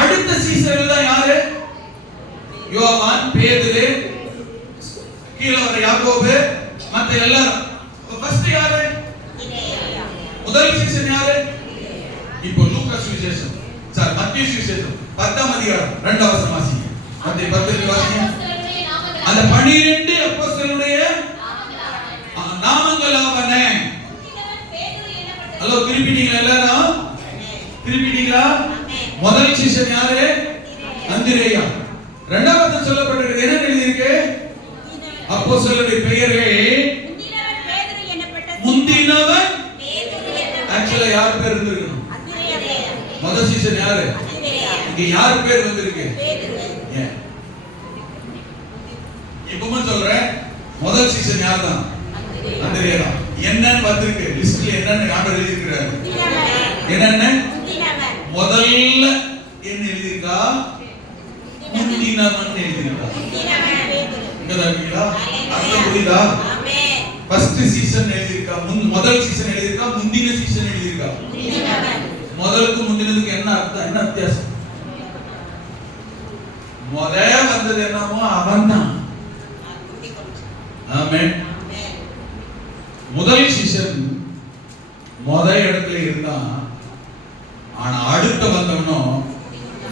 அடுத்த சீசன் தான் யாரு? யோவான், பேதுரு, கீழ வர யாக்கோபு, மத்த எல்லாரும். ஃபர்ஸ்ட் யாரு? முதல் சீசன் யாரு? இப்போ லூக்கா சுவிசேஷம், சார் மத்தேயு சுவிசேஷம் 10ஆம் அதிகாரம் 2ஆம் வசனம் வாசிங்க. மத்தேயு 10 வாசிங்க. அந்த 12 அப்போஸ்தலருடைய நாமங்கள் ஆவன. ஹலோ, திருப்பிட்டீங்களா எல்லாரும்? திருப்பிட்டீங்களா? முதல் சீசன் யாரு? அந்திரேயா. இரண்டாவது சொல்லப்பட்டிருக்கு, என்ன எழுதியிருக்கு? அப்போஸ்தலருடைய பெயர்கள் முந்தினவன். ஆக்சுவலா யார் பேர் இருந்திருக்கணும்? முதல் சீசன் யாரு? இங்க யார் பேர் வந்திருக்கு? இப்பவும் சொல்றேன், முதல் சீசன் யார் தான்? அந்திரேயா தான். என்னன்னு வந்திருக்கு லிஸ்ட்ல, என்னன்னு ஆர்டர் எழுதி இருக்கிறாரு. என்னன்னு முதல்ல என்ன எழுதியிருக்கா? முந்தினவன் எழுதியிருக்கா. இங்கதான் இருக்கீங்களா? அர்த்தம் புரியுதா? ஃபர்ஸ்ட் சீசன் எழுதியிருக்கா, முதல் சீசன் எழுதியிருக்கா, முந்தின சீசன் எழுதியிருக்கா. முதலுக்கு முந்தினதுக்கு என்ன அர்த்தம், என்ன வித்தியாசம்? முதல் வந்தது என்னமோ அவன் தான். ஆமென். முதல் சீசன் முதல் இடத்துல இருந்தான். ஆனா அடுத்த வந்தவனோ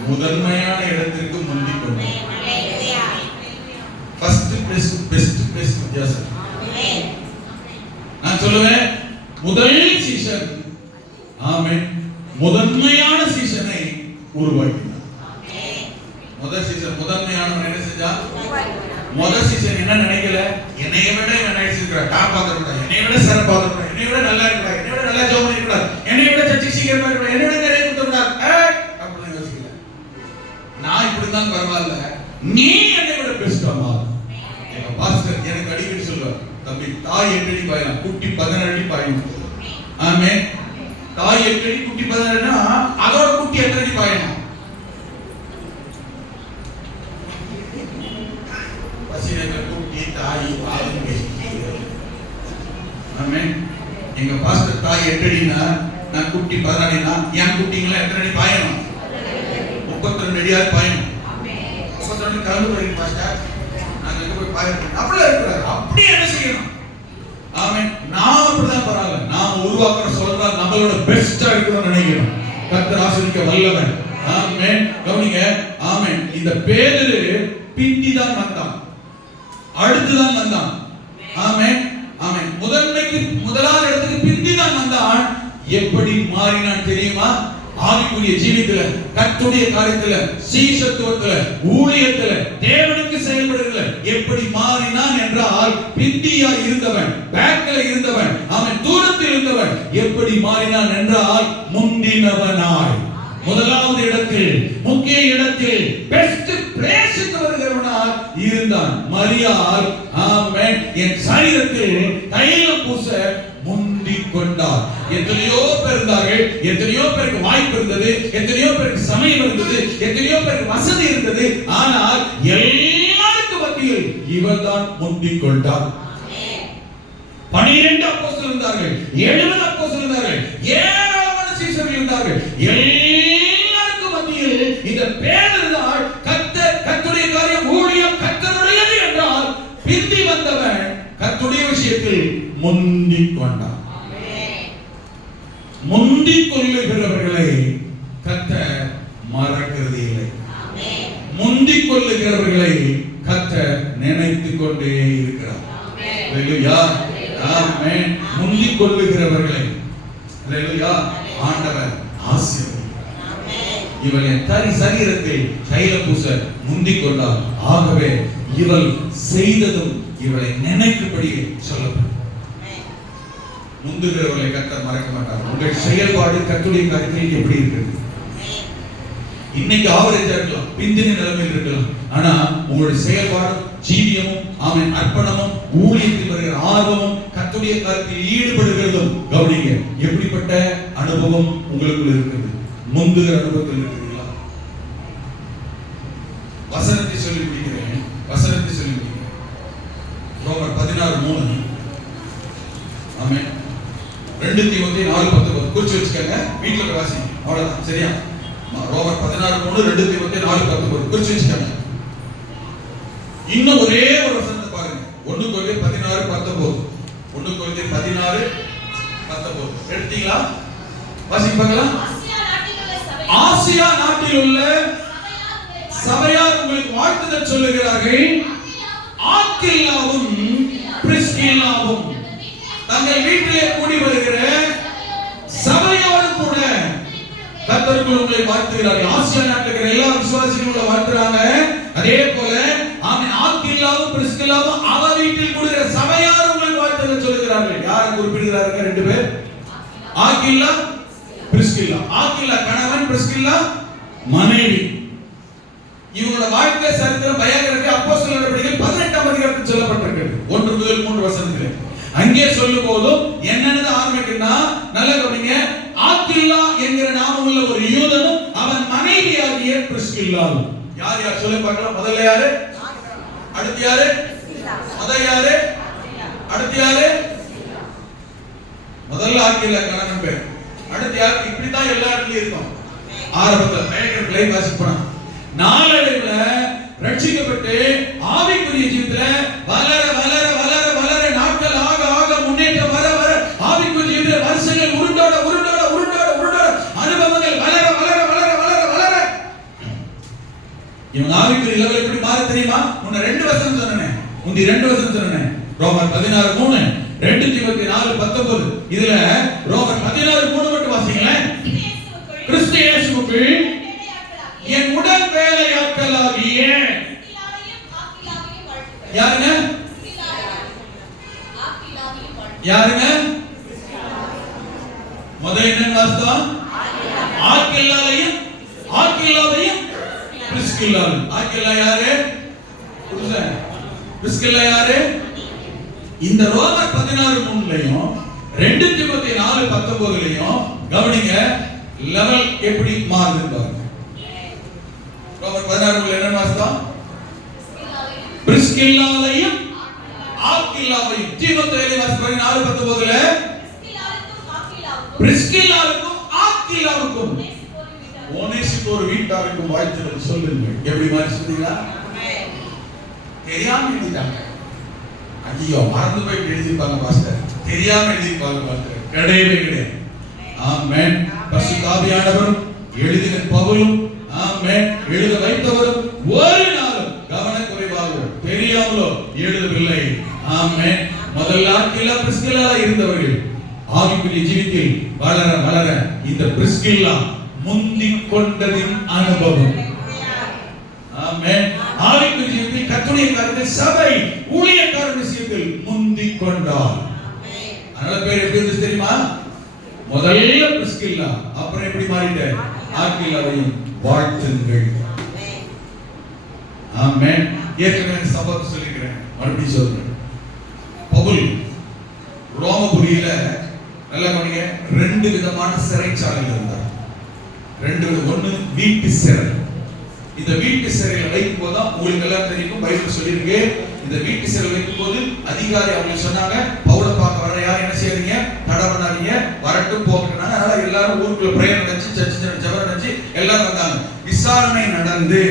முதன்மையான இடத்திற்கு முந்தி கொண்டான். ஃபர்ஸ்ட் பெஸ்ட் வித்தியாசம். நான் சொல்லுவேன், முதல் சீசன், ஆமென், முதன்மையான சீசனை உருவாக்கினார். முதல் சீசன் முதன்மையானவன் என்ன செஞ்சா? முதல் சீசன் என்ன நினைக்கல, என்னைய விட நினைச்சிருக்கிற டாப் ஆகக்கூடா, என்னைய விட சிறப்பு ஆகக்கூடா, என்னைய விட நல்லா இருக்கா, என்னைய விட நல்லா ஜோம் பண்ணிக்கூடா, என்னைய விட சர்ச்சை சீக்கிரமா இருக்கா, என்னைய விட நிறைய கொடுத்தா அப்படின்னு யோசிக்கல. நான் இப்படிதான் பரவாயில்ல, நீ என்னை விட பெஸ்டாமா. எங்க பாஸ்டர் எனக்கு அடிக்கடி சொல்லுவார், தம்பி தாய் 8 அடி பாயலாம், குட்டி 17 அடி தாய் 8 அடி குட்டி 16 அடினா அதோட குட்டி எத்தனை அடி பாயணும்? பசியங்க குட்டி தாய் பாலும் பேசிட்டு. ஆமென். எங்க பாஸ்டர் தாய் 8 அடினா நான் குட்டி 16 அடினா என் குட்டிங்களா எத்தனை அடி பாயணும்? 32 அடியாவது பாயணும். ஆமென். 32 கலந்து போறீங்க பாஸ்டர். நாங்க எங்க போய் பாயணும்? அப்படியே இருக்காரு. அப்படி என்ன செய்யணும்? ஆமென். நாம அப்படிதான் பரவாயில்லை. நாம உருவாக்குற சொல்றா நம்மளோட பெஸ்டா இருக்கணும்னு நினைக்கிறோம். கர்த்தர் ஆசீர்வதிக்க வல்லவன். ஆமென். கவனிங்க. ஆமென். இந்த பேதுரு பிந்தி தான் வந்தான். அடுத்து தான் வந்தான். ஆமென். ஆமென். முதலாவது இடத்துக்கு பிந்தி தான் வந்தான். எப்படி மாறினான் தெரியுமா? ஆவிக்குரிய ஜீவியத்துல, கர்த்தருடைய காரியத்துல, சீஷத்துவத்துல, ஊழியத்துல, தேவனுக்கு செயல்படுறதுல எப்படி மாறினான் என்றால், பிந்தியா இருந்தவன், பேக்ல இருந்தவன், அவன் தூரத்தில் இருந்தவன் எப்படி மாறினான் என்றால் முந்தினவனாய் முதலாவது இடத்தில், முக்கிய இடத்தில், பெஸ்ட் பிளேஸ்க்கு வருகிறவனாய் இருந்தான். மரியாள் ஆமென் என் சரீரத்தில் தைலம் பூச முந்திக் கொண்டார். எத்தனையோ பேர் இருந்தார்கள், எத்தனையோ பேருக்கு வாய்ப்பு இருந்தது, எத்தனையோ பேருக்கு சமயம் இருந்தது, எத்தனையோ பேருக்கு வசதி இருந்தது. ஆனால் எல்லாருக்கும் மத்தியில் இவர் தான் முந்திக் கொண்டார். 12 அப்போஸ்தலர்கள் இருந்தார்கள், 70 அப்போஸ்தலர்கள் இருந்தார்கள், ஏராளமான சீஷர்கள் இருந்தார்கள். எல்லாருக்கும் மத்தியில் இந்த பேதுரு தான் கர்த்தருடைய காரியம், ஊழியம் கர்த்தருடையது என்றால் பிந்தி வந்தவன் கர்த்தருடைய விஷயத்தில் முந்திக் கொண்டான். முந்திக் கொள்ளுகிறவர்களை கர்த்தர் மறக்கிறது இல்லை. முந்திக் கொள்ளுகிறவர்களை கர்த்தர் நினைத்துக் கொண்டே இருக்கிறார். அல்லேலூயா. ஆமென். முந்திக் கொள்ளுகிறவர்களை அல்லேலூயா ஆண்டவர் ஆசீர்வதிக்கிறார். இவள் என் சரீரத்தில் தைலம் பூச முந்திக் கொண்டார். ஆகவே இவள் செய்ததும் இவளை நினைக்கும்படி சொல்லப்படும். முந்துகிறவர்களை கர்த்தர் மறக்க மாட்டார். உங்கள் செயல்பாடு கர்த்தருடைய காரியத்தில் எப்படி இருக்கிறது? இன்னைக்கு ஆவரேஜா இருக்கலாம், பிந்தின நிலைமையில் இருக்கலாம். ஆனா உங்களுடைய செயல்பாடும் ஜீவியமும் ஆமென் அர்ப்பணமும் ஊழியத்தில் வருகிற ஆர்வமும் கர்த்தருடைய காரியத்தில் ஈடுபடுகிறதும் கவனிங்க. எப்படிப்பட்ட அனுபவம் உங்களுக்குள்ள இருக்கிறது? முந்துகிற அனுபவத்தில் இருக்கிறீங்களா? வசனத்தை சொல்லி முடிக்கிறேன். வசனத்தை சொல்லி முடிக்கிறேன். ரோமர் 16:3. ஆமென். 2 தீமோத்தேயு 4:19 குறிச்சு வச்சுக்கங்க. வீட்ல போய் வாசிங்க. அவ்வளவுதான். சரியா? ரோமர் 16:3, 2 தீமோத்தேயு 4:19 குறிச்சு வச்சுக்கங்க. இன்னும் ஒரே ஒரு வசனத்தை பாருங்க. 1 கொரிந்தியர் 16:19. 1 கொரிந்தியர் 16:19 எடுத்தீங்களா? வாசிங்க பார்க்கலாம். ஆசியா நாட்டில் உள்ள சபையார் உங்களுக்கு வாழ்த்துதல் சொல்லுகிறார்கள். ஆக்கில்லாவும் பிரிஸ்கில்லாவும் தங்கள் வீட்டிலே கூடி வருகிற சபையோடு கூட கர்த்தருக்குள் உங்களை வாழ்த்துகிறார்கள். ஆசியா நாட்டில் இருக்கிற எல்லா விசுவாசிகளும் வாழ்த்துறாங்க. அதே போல ஆமென் ஆக்கில்லாவும் பிரிஸ்கில்லாவும் அவ வீட்டில் கூடுகிற சபையார் உங்களை வாழ்த்துதல் சொல்லுகிறார்கள். யாரை குறிப்பிடுகிறார்கள்? 2 பேர். Aquila Priscilla. ஆக்கில்லா கணவன், பிரிஸ்கில்லா மனைவி. இவங்களோட வாழ்க்கை சரித்திரம் பயோகிராபி அப்போஸ்தலர் நடவடிக்கைகள் 18ஆம் அதிகாரத்தில் சொல்லப்பட்டிருக்கிறது. 1 முதல் 3 வசனத்திலே அங்கே சொல்லும் போதும் என்னன்னு ஆரம்பிக்குன்னா நல்ல கவனிங்க. ஆக்கில்லா என்கிற நாமம் உள்ள ஒரு யூதனும் அவன் மனைவியாகிய பிரிஸ்கில்லாவும். யார் யார் சொல்ல பார்க்கலாம். முதல்ல யாரு? அடுத்து யாரு? முதல்ல யாரு? அடுத்து யாரு? முதல்ல ஆக்கில்லா கணவன் பேர். அடுத்து யார்? இப்படி தான் எல்லா இடத்துலயும் இருக்கும். ஆரம்பத்தில் பயங்கர லைஃப் வாசிப்போம். நாளடைவுல ரட்சிக்கப்பட்டு ஆவிக்குரிய ஜீவிதத்துல வளர வளர வளர வளர நாட்கள் ஆக ஆக முன்னேற்றம் வர வர ஆவிக்குரிய ஜீவிதத்துல வருஷங்கள் உருண்டோட உருண்டோட உருண்டோட உருண்டோட அனுபவங்கள் வளர வளர வளர வளர வளர இவங்க ஆவிக்குரிய லெவல் எப்படி மாற தெரியுமா? முன்ன 2 வசனம் சொன்னேன். முந்தி 2 வசனம் சொன்னேன். ரோமர் 16:3, 2 தீமோத்தேயு 4:19. இதுல ரோமர் 16:3 மட்டும் வாசிங்களேன். கிறிஸ்து இயேசுவுக்குள் என் உடன் வேலையாட்களாகிய யாருங்க? யாருங்க? முதல் என்ன வாஸ்தவம்? ஆக்கில்லாவையும் பிரிஸ்கில்லாவையும். ஆக்கில்லா யாரு? புருஷன். பிரிஸ்கில்லா யாரு? இந்த ரோமர் 16:3லையும் 2 தீமோத்தேயு 4:19 கவனிங்க, லெவல் எப்படி மாறுதுன்னு பாருங்க. ரோமர் 16 என்ன வாசித்தோம்? பிரிஸ்கில்லாவையும் ஆக்கில்லாவையும். தீமோத்தேயு வாசிப்பாரு 4:19 பிரிஸ்கில்லாவுக்கும் ஆக்கில்லாவுக்கும் ஓனேசிபோர் வீட்டாருக்கும் வாழ்த்துக்கள் சொல்லுங்கள். எப்படி மாதிரி சொன்னீங்களா? தெரியாம எழுதிட்டாங்க. ஐயோ, மறந்து போய் எழுதிருப்பாங்க பாஸ்டர், தெரியாம எழுதிருப்பாங்க பாஸ்டர். கிடையவே கிடையாது. ஆமென். பரிசுத்த ஆவியானவர் எழுதின பவுலும், ஆமென், எழுத வைத்தவரும் ஒரு நாளும் கவனக்குறைவாக தெரியாமலோ எழுதவில்லை. ஆமென். முதல்ல ஆக்கில்லா பிரிஸ்கில்லா இருந்தவர்கள் ஆவிக்குரிய ஜீவித்தில் வளர வளர இந்த பிரிஸ்கில்லா முந்திக் கொண்டதின் அனுபவம். ஆமென். ஆவிக்குரிய ஜீவித்தில் கர்த்தருடைய காரியத்தில் சபை ஊழியக்கார விஷயத்தில் முந்திக் கொண்டார். அதனால பேர் எப்படி இருந்துச்சு தெரியுமா? முதல்ல பிரிஸ்கில்லா, அப்புறம் எப்படி மாறிட்ட? ஆக்கில்லாவையும் வாழ்த்துங்கள். ஆமென். ஏற்கனவே சம்பவத்தை சொல்லிக்கிறேன், மறுபடியும் சொல்றேன். பவுல் ரோமபுரியில நல்ல கவனிங்க, 2 விதமான சிறைச்சாலையில் இருந்தார். 2. ஒண்ணு வீட்டு சிறை. இந்த வீட்டு சிறையில் வைக்கும் போது தான் உங்களுக்கு எல்லாம் தெரியும், பைபிள் சொல்லியிருக்கு. இந்த வீட்டு சிறையில் வைக்கும் போது அதிகாரி அவங்க சொன்னாங்க, பவுலை பார்க்க வர யாரும் என்ன செய்யாதீங்க, தடை பண்ணாதீங்க, வரட்டும் போகட்டுனாங்க. அதனால எல்லாரும் ஊருக்குள்ள பிரேயர் நடந்துச்சு, சர்ச்சு ஜெபம் நடந்துச்சு, எல்லாரும் வந்தாங்க. விசாரணை நடந்து,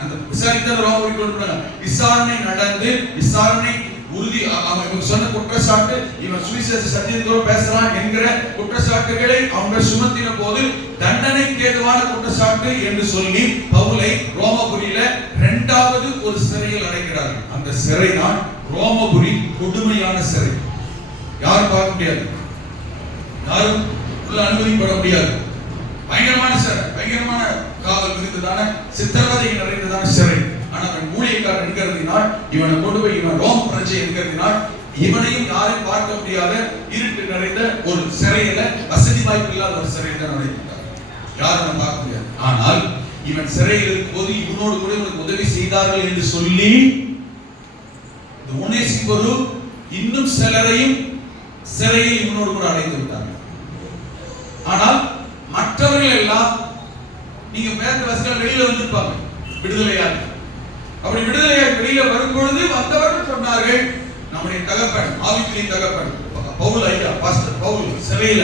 அந்த விசாரித்த ரோமபுரி கொண்டு போனாங்க. விசாரணை நடந்து, விசாரணை உறுதி, அவங்க சொன்ன குற்றச்சாட்டு, இவன் சுவிசேஷ சத்தியத்தோடு பேசலாம் என்கிற குற்றச்சாட்டுகளை அவங்க சுமத்தின போது தண்டனைக்கு ஏதுவான குற்றச்சாட்டு என்று சொல்லி பவுலை ரோமபுரியில 2வது ஒரு சிறையில் அடைக்கிறார்கள். அந்த சிறை தான் ரோமபுரி கொடுமையான சிறை. யாரும் பார்க்க முடியாது, யாரும் உள்ள அனுமதிப்பட முடியாது. பயங்கரமான சிறை, பயங்கரமான காவல் விதித்ததான சித்திரவதை நிறைந்ததான சிறை. ஆனா அவன் ஊழியக்காரன் என்கிறதினால், இவனை கொண்டு போய் இவன் ரோம் பிரஜை என்கிறதினால் இவனையும் யாரையும் பார்க்க முடியாத இருட்டு நிறைந்த ஒரு சிறையில, வசதி வாய்ப்பு இல்லாத ஒரு சிறையில் தான் அடைத்தார். யாரும் பார்க்க முடியாது. ஆனால் இவன் சிறையில் இருக்கும்போது இவனோடு கூட இவனுக்கு உதவி செய்தார்கள் என்று சொல்லி ஓனேசிபோரு இன்னும் சிலரையும் சிறையில் இவனோடு கூட அடைத்து விட்டார்கள். ஆனால் மற்றவர்கள் எல்லாம் நீங்க பேருந்து வசதிகள் வெளியில வந்திருப்பாங்க விடுதலையாக. அப்படி விடுதலையாக வெளியில வரும்பொழுது வந்தவர்கள் சொன்னார்கள், நம்முடைய தகப்பன், ஆவிக்குரிய தகப்பன் பவுல் ஐயா, பாஸ்டர் பவுல் சிறையில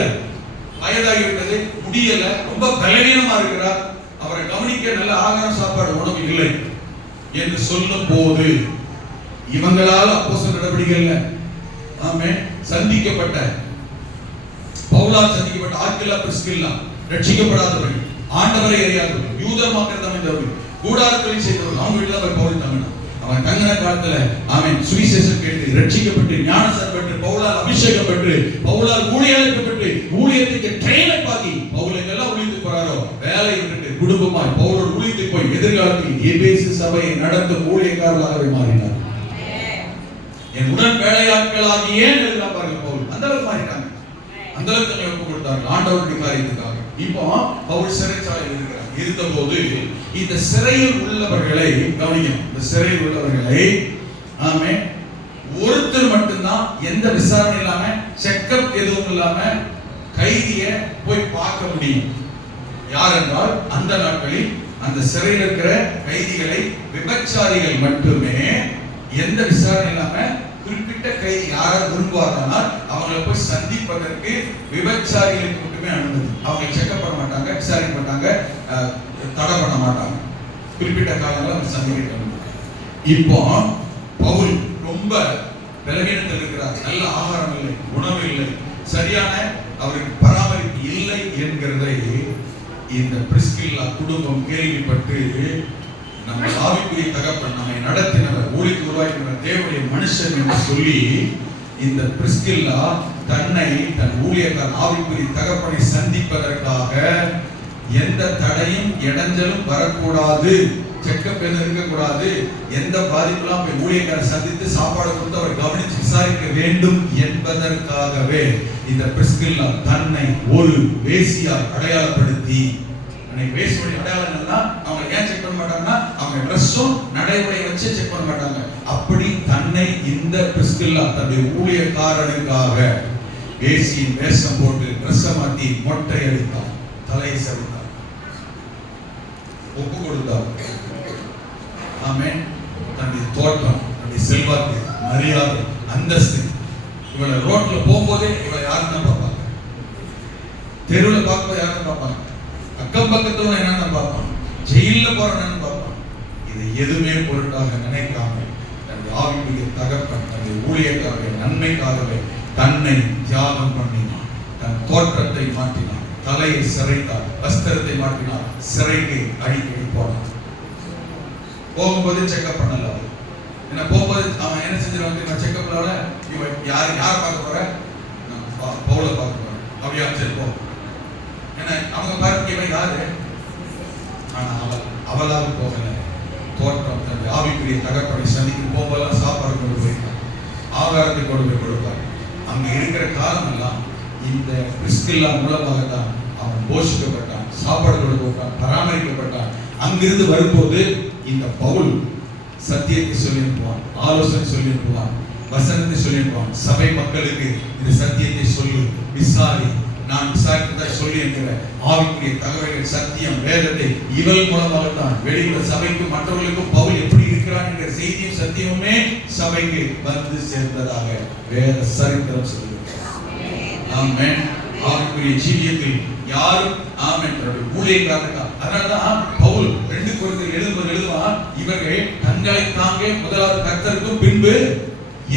வயதாகிவிட்டது, முடியல, ரொம்ப பலவீனமா இருக்கிறார், அவரை கவனிக்க நல்ல ஆகாரம் சாப்பாடு உணவு இல்லை என்று சொல்லும் போது இவங்களால் அப்போஸ்தலர் நடவடிக்கைகள்ல ஆமென் சந்திக்கப்பட்ட, பவுலால் சந்திக்கப்பட்ட ஆக்கில்லா பிரிஸ்கில்லா ரட்சிக்கப்படாதவர்கள், ஆண்டவரை அறியாதவர்கள், யூதர் மக்கள் தமிழ்ந்தவர்கள், கூடாரத்தொழில் செய்தவர்கள், அவங்க வீட்டுல போய் பவுல் தமிழ் அவன் தங்கின காலத்துல அவன் சுவிசேஷம் கேட்டு ரட்சிக்கப்பட்டு ஞானஸ்நானம் பெற்று பவுலால் அபிஷேகம் பெற்று பவுலால் ஊழியளிக்கப்பட்டு ஊழியத்துக்கு ட்ரெயின் ஆகி பவுலுக்கு எல்லாம் ஊழியத்துக்கு போறாரோ வேலை விட்டுட்டு குடும்பமாய் பவுலோடு ஊழியத்துக்கு போய் எதிர்காலத்தில் எபேசு சபையை நடத்தும் ஊழியக்காரர்களாகவே மாறினார். என் உடன் வேலையாட்களாகியே எழுதுறான் பாருங்க பவுல், அந்த அளவுக்கு மாறிட்டாங்க, அந்த அளவுக்கு தங்களை ஒப்பு கொடுத்தார்கள் ஆண்டவருடைய காரியத்துக்காக. இப்போ பவுல் சிறைச்சாலையில் இருக்கிறார். இருந்தபோது இந்த சிறையில் உள்ளவர்களை கவனிக்கணும். இந்த சிறையில் உள்ளவர்களை ஆமென் ஒருத்தர் மட்டும்தான் எந்த விசாரணை இல்லாம செக்கப் எதுவும் இல்லாம கைதிய போய் பார்க்க முடியும். யார் என்றால் அந்த நாட்களில் அந்த சிறையில் இருக்கிற கைதிகளை விபச்சாரிகள் மட்டுமே, எந்த விசாரணை இல்லாம குறிப்பிட்ட கைதி யாராவது விரும்புவார்கள் அவங்களை போய் சந்திப்பதற்கு விபச்சாரிகளுக்கு மட்டுமே அனுமதி. அவங்க செக்அப் பண்ண மாட்டாங்க, விசாரிக்க மாட்டாங்க, தடை பண்ண மாட்டாங்க. குறிப்பிட்ட காலங்களில் அவங்க சந்திக்க. இப்போ பவுல் ரொம்ப பலவீனத்தில் இருக்கிறார், நல்ல ஆகாரம் இல்லை, உணவு இல்லை, சரியான அவருக்கு பராமரிப்பு இல்லை என்கிறதை இந்த பிரிஸ்கில்லா குடும்பம் கேள்விப்பட்டு, நம்ம ஆவிக்குரிய தகப்பன் நம்மை நடத்தினவர், ஊழியத்தை உருவாக்கினவர், தேவனுடைய மனுஷன் என்று சொல்லி இந்த பிரிஸ்கில்லா தன்னை தன் ஊழியக்கார ஆவிக்குரிய தகப்பனை சந்திப்பதற்காக எந்த தடையும் இடைஞ்சலும் வரக்கூடாது, செக்கப் எதுவும் இருக்கக்கூடாது, எந்த பாதிப்புலாம் போய் ஊழியக்கார சந்தித்து சாப்பாடு கொடுத்து அவர் கவனித்து விசாரிக்க வேண்டும் என்பதற்காகவே இந்த பிரிஸ்கில்லா தன்னை ஒரு வேசியால் அடையாளப்படுத்தி, வேசியுடைய அடையாளம் என்னன்னா அவங்க ஏன் செக் பண்ண மாட்டாங்கன்னா அவங்க ட்ரெஸ்ஸும் நடைமுறை வச்சு செக் பண்ண மாட்டாங்க. அப்படி தன்னை இந்த பிரிஸ்கில்லா தன்னுடைய ஊழியக்காரனுக்காக வேசியின் வேஷம் போட்டு ட்ரெஸ்ஸை மாட்டி மொட்டை அடித்தான், தலையை சரித்தான், ஒப்பு கொடுத்தார். ஆமென். தன்னுடைய தோற்றம், தன்னுடைய செல்வாக்கு, மரியாதை, அந்தஸ்து, இவளை ரோட்ல போகும்போதே இவளை யாரும் தான் பார்ப்பாங்க, தெருவில் பார்க்கும்போது யாரும் பார்ப்பாங்க, அக்கம் பக்கத்துல என்னன்னு பார்ப்பாங்க, ஜெயில போறேன்னு பார்ப்பாங்க. இது எதுவுமே பொருட்டாக நினைக்காம தன்னுடைய ஆவிக்குரிய தகப்பன் தன்னுடைய ஊழியக்காக நன்மைக்காகவே தன்னை தியாகம் பண்ணினான். தன் தோற்றத்தை மாற்றினான், தலையை சிறைத்தார், வஸ்திரத்தை மாற்றினார், சிறைக்கு அடிக்கடி போனான். போகும்போது செக்அப் பண்ணல. என்ன போகும்போது அவன் என்ன செஞ்சிருவாங்க, செக்அப்ல இவன் யாரை பார்க்க போற, பவுலை பார்க்க போறேன் அப்படியா, சரி போ. ஏன்னா அவங்க பார்க்க இவன் யாரு, ஆனா அவளாக போகல. தோற்றம் தன்னுடைய ஆவிக்குரிய தகப்பனை சந்திக்கு போகும்போதெல்லாம் சாப்பாடு கொண்டு போயிருக்கான், ஆகாரத்தை கொண்டு போய் கொடுப்பார். அங்க இருக்கிற காலம் எல்லாம் இந்த பிரிஸ்கில்லா மூலமாக தான் அவன் போஷிக்கப்பட்டான், சாப்பாடு கொடுக்கப்பட்டான், பராமரிக்கப்பட்டான். அங்கிருந்து வரும்போது இந்த பவுல் சத்தியத்தை சொல்லி அனுப்புவான், ஆலோசனை சொல்லி அனுப்புவான், வசனத்தை சொல்லி அனுப்புவான். சபை மக்களுக்கு இந்த சத்தியத்தை சொல்லு, விசாரி, நான் விசாரித்ததை சொல்லி என்கிற ஆவிக்குரிய தகவல்கள், சத்தியம், வேதத்தை இவள் மூலமாக தான் வெளியுள்ள சபைக்கு மற்றவர்களுக்கும் பவுல் எப்படி இருக்கிறான் என்கிற செய்தியும் சத்தியமுமே சபைக்கு வந்து சேர்ந்ததாக வேத சரித்திரம் சொல்லுகிறது. ஆமென். ஆவிக்குரிய ஜீவியத்தில் யாரும் ஆமென் ஊழியக்காரர்கள். அதனாலதான் பவுல் 2 கொரிந்தியர் எழுதுவான், இவர்கள் தங்களை தாங்க முதலாவது கர்த்தருக்கும் பின்பு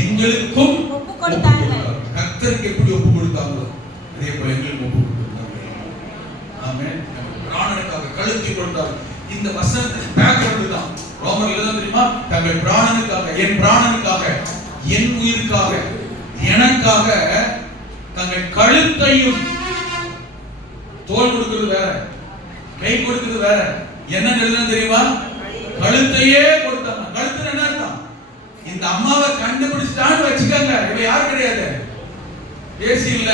எங்களுக்கும் ஒப்பு கொடுத்தார்கள். கர்த்தருக்கு எப்படி ஒப்பு கொடுத்தாங்களோ அதே போல எங்களுக்கு ஒப்பு கொடுத்தார்கள். ஆமென். பிராணனுக்காக கழுத்தி கொடுத்தார்கள். இந்த வசனத்தின் பேக்ரவுண்ட் தான் ரோமர்ல தான் தெரியுமா, தங்கள் பிராணனுக்காக, என் பிராணனுக்காக, என் உயிருக்காக, எனக்காக தங்கள் கழுத்தையும், தோல் கொடுக்கிறது வேற, கை கொடுக்கிறது வேற, என்ன எழுதுனா தெரியுமா, கழுத்தையே கொடுத்தாங்க. கழுத்து என்ன அர்த்தம், இந்த அம்மாவை கண்டுபிடிச்சிட்டான்னு வச்சுக்கோங்க, இவ யார் கிடையாது, பேசி இல்ல,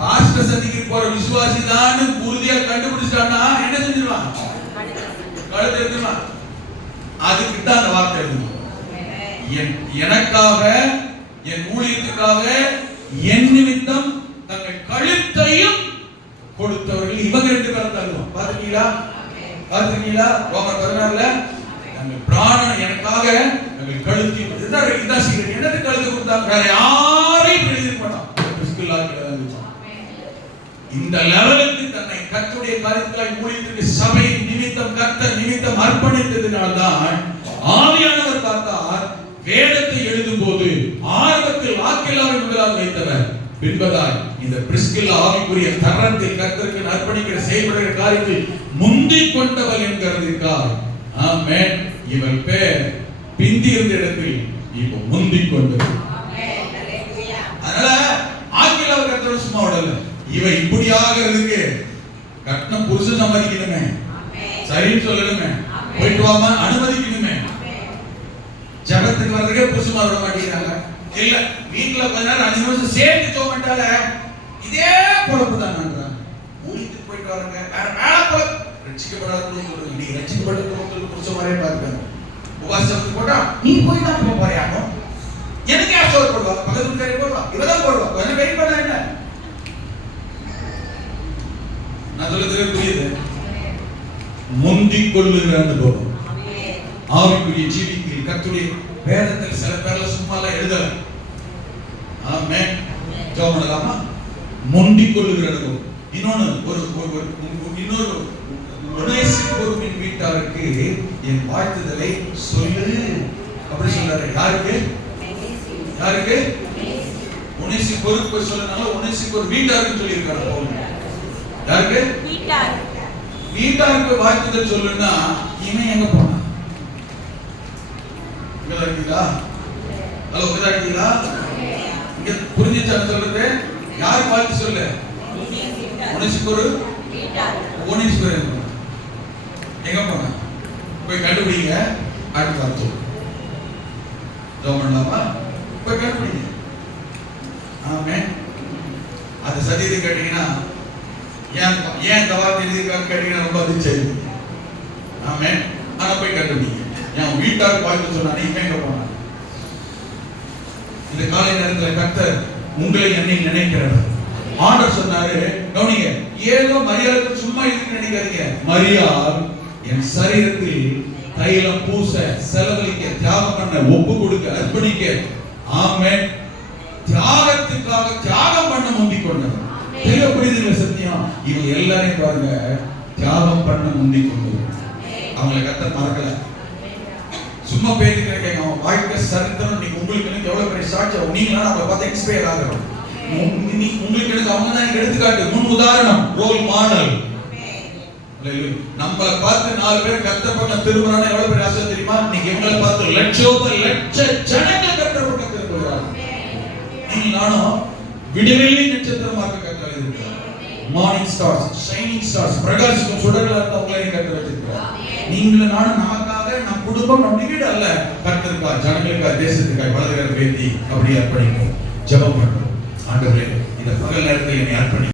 பாஸ்டர் சந்திக்கு போற விசுவாசி தான் உறுதியா கண்டுபிடிச்சிட்டான்னா என்ன செஞ்சிருவான், கழுத்து எடுத்துருவான். அதுக்கு தான் அந்த வார்த்தை எழுதணும். எனக்காக, என் ஊழியத்துக்காக, என் நிமித்தம் தங்கள் கழுத்தையும் கொடுத்தவர்கள் இவங்க 2 பேரும் தருவோம். பாத்துக்கீங்களா, பாத்துக்கீங்களா, ரோமர் 16ல தங்கள் பிராணன் எனக்காக தங்கள் கழுத்தி, இதான் சீக்கிரம். என்னது கழுத்து கொடுத்தாங்க, வேற யாரையும் எழுதிருக்க மாட்டான். இந்த லெவலுக்கு தன்னை கர்த்தருடைய காரியத்துக்காக ஊழியத்துக்கு சபை நிமித்தம், கர்த்தர் நிமித்தம் அர்ப்பணித்ததினால்தான் ஆவியானவர் பார்த்தார், வேதத்தை எழுதும் போது ஆரம்பத்தில் வாக்கில்லாவை முதலாக வைத்தவர், பின்பதாய் இந்த பிரிஸ்கில்லா ஆவிக்குரிய தரத்தை கர்த்தருக்கு அர்ப்பணிக்கிற செயல்படுகிற காரியத்தில் முந்திக் கொண்டவள் என்கிறதுக்காக. ஆமென். இவள் பேர் பிந்தி இருந்த இடத்தில் இப்போ முந்திக் கொண்டது. அதனால ஆக்கில்லாவை கர்த்தர் சும்மா விடல. இவ இப்படி ஆகிறதுக்கு கட்டணம் புருஷன் சம்மதிக்கணுமே, சரின்னு சொல்லணுமே, போயிட்டு வாமா அனுமதிக்கணுமே. ஜபத்துக்கு வர்றதுக்கே புருஷமா விட மாட்டேங்கிறாங்க. இல்ல வீட்டுல கொஞ்ச நேரம் 5 நிமிஷம் சேர்த்து தோமட்டால இதே பொழப்பு தான் நான்றாங்க. ஊழியத்துக்கு போயிட்டு வரங்க, வேற மேல போல ரட்சிக்கப்படாதவங்க சொல்லுங்க, நீ ரட்சிக்கப்படாதவங்க புருஷ மாதிரியே பாருங்க. உபாசத்துக்கு போட்டா நீ போய் தான் போறியானோ, எனக்கு யார் சோறு போடுவா, பக்கத்து வீட்டுக்காரி போடுவா, இவதான் போடுவா, கொஞ்சம் வெயிட் பண்ண என்ன, நான் சொல்றது புரியுது. முந்திக் கொள்ளுகிற அனுபவம் ஆவிக்குரிய ஜீவியத்தில் கர்த்தருடைய வேதத்தில் சில பேர்ல சும்மா எழுதல. ஆமென். ஜெபம் பண்ணலாமா? முந்திக் கொள்ளுகிற அனுபவம். இன்னொரு ஒனேசிபோரின் வீட்டாருக்கு என் வாழ்த்துதலை சொல்லு அப்படி சொல்றாரு. யாருக்கு, யாருக்கு, ஒனேசிபோருக்கு சொல்லனால ஒனேசிபோர் வீட்டாருக்கு சொல்லி இருக்காரு பவுல். யாருக்கு, வீட்டாருக்கு வாழ்த்துதல் சொல்லுன்னா இவன் எங்க போனா, இருக்கீங்களா, ஹலோ இருக்கீங்களா, இங்க புரிஞ்சுச்சான்னு சொல்றது, யாரு வாழ்த்து சொல்லு, ஒனேசிபோர், ஒனேசிபோர் எங்க போனா போய் கண்டுபிடிங்க. அடுத்து பார்த்து ஜெபம் பண்ணலாமா, போய் கண்டுபிடிங்க. ஆமென். அது சத்தியத்தை கேட்டீங்கன்னா ஏன் இந்த வார்த்தை எழுதியிருக்காங்க கேட்டீங்கன்னா ரொம்ப அதிர்ச்சி. ஆமென். ஆனா போய் கண்டுபிடிங்க. என் வீட்டாருக்கு வாழ்த்து சொன்னா நீங்க எங்க போனா. இந்த காலை நேரத்தில் கர்த்தர் உங்களை என்னை நினைக்கிறவர். ஆண்டவர் சொன்னாரு, கவனிங்க, ஏதோ மரியாளுக்கு சும்மா இதுக்கு நினைக்காதீங்க. மரியாள் என் சரீரத்தில் தைலம் பூச, செலவழிக்க, தியாகம் பண்ண, ஒப்பு கொடுக்க, அர்ப்பணிக்க, ஆமென், தியாகத்துக்காக தியாகம் பண்ண முந்திக் கொண்டவர். தெரியப்படுதுங்க சத்தியம். இவங்க எல்லாரையும் பாருங்க, தியாகம் பண்ண முந்திக் கொண்டவர். அவங்களை கர்த்தர் மறக்கல. சும்மா பேருக்கு கேட்க, அவன் வாழ்க்கை சரித்திரம் நீங்க உங்களுக்கு எவ்வளவு பெரிய சாட்சியம். நீங்களா நம்மளை பார்த்து எக்ஸ்பயர் ஆகிறோம். உங்களுக்கு எனக்கு அவங்க தான் எடுத்துக்காட்டு, முன் உதாரணம், ரோல் மாடல். நம்மளை பார்த்து 4 பேர் கர்த்தர் பக்கம் திரும்புறானா எவ்வளவு பெரிய ஆசை தெரியுமா? நீங்க இவங்களை பார்த்து லட்ச ஜனங்கள் கர்த்தர் பக்கம் திரும்புறாங்க. நீங்க நானும் விடிவெள்ளி நட்சத்திரமாக கர்த்தர் இருக்கிறார். மார்னிங் ஸ்டார்ஸ், ஷைனிங் ஸ்டார்ஸ், பிரகாசிக்கும் சுடர்களா இருந்தவங்களை கர்த்தர் வச்சிருக்கிறார். நீங்களும் நானும் நமக்காக, நம் குடும்பம், நம் வீடு அல்ல, கர்த்தருக்கா, ஜனங்களுக்கா, தேசத்துக்காக வலதுகர பேத்தி அப்படி அர்ப்பணிப்போம். ஜெபம் பண்ணுவோம். ஆண்டவரே, இந்த பகல் நேரத்தில் என்னை அர்ப்பணி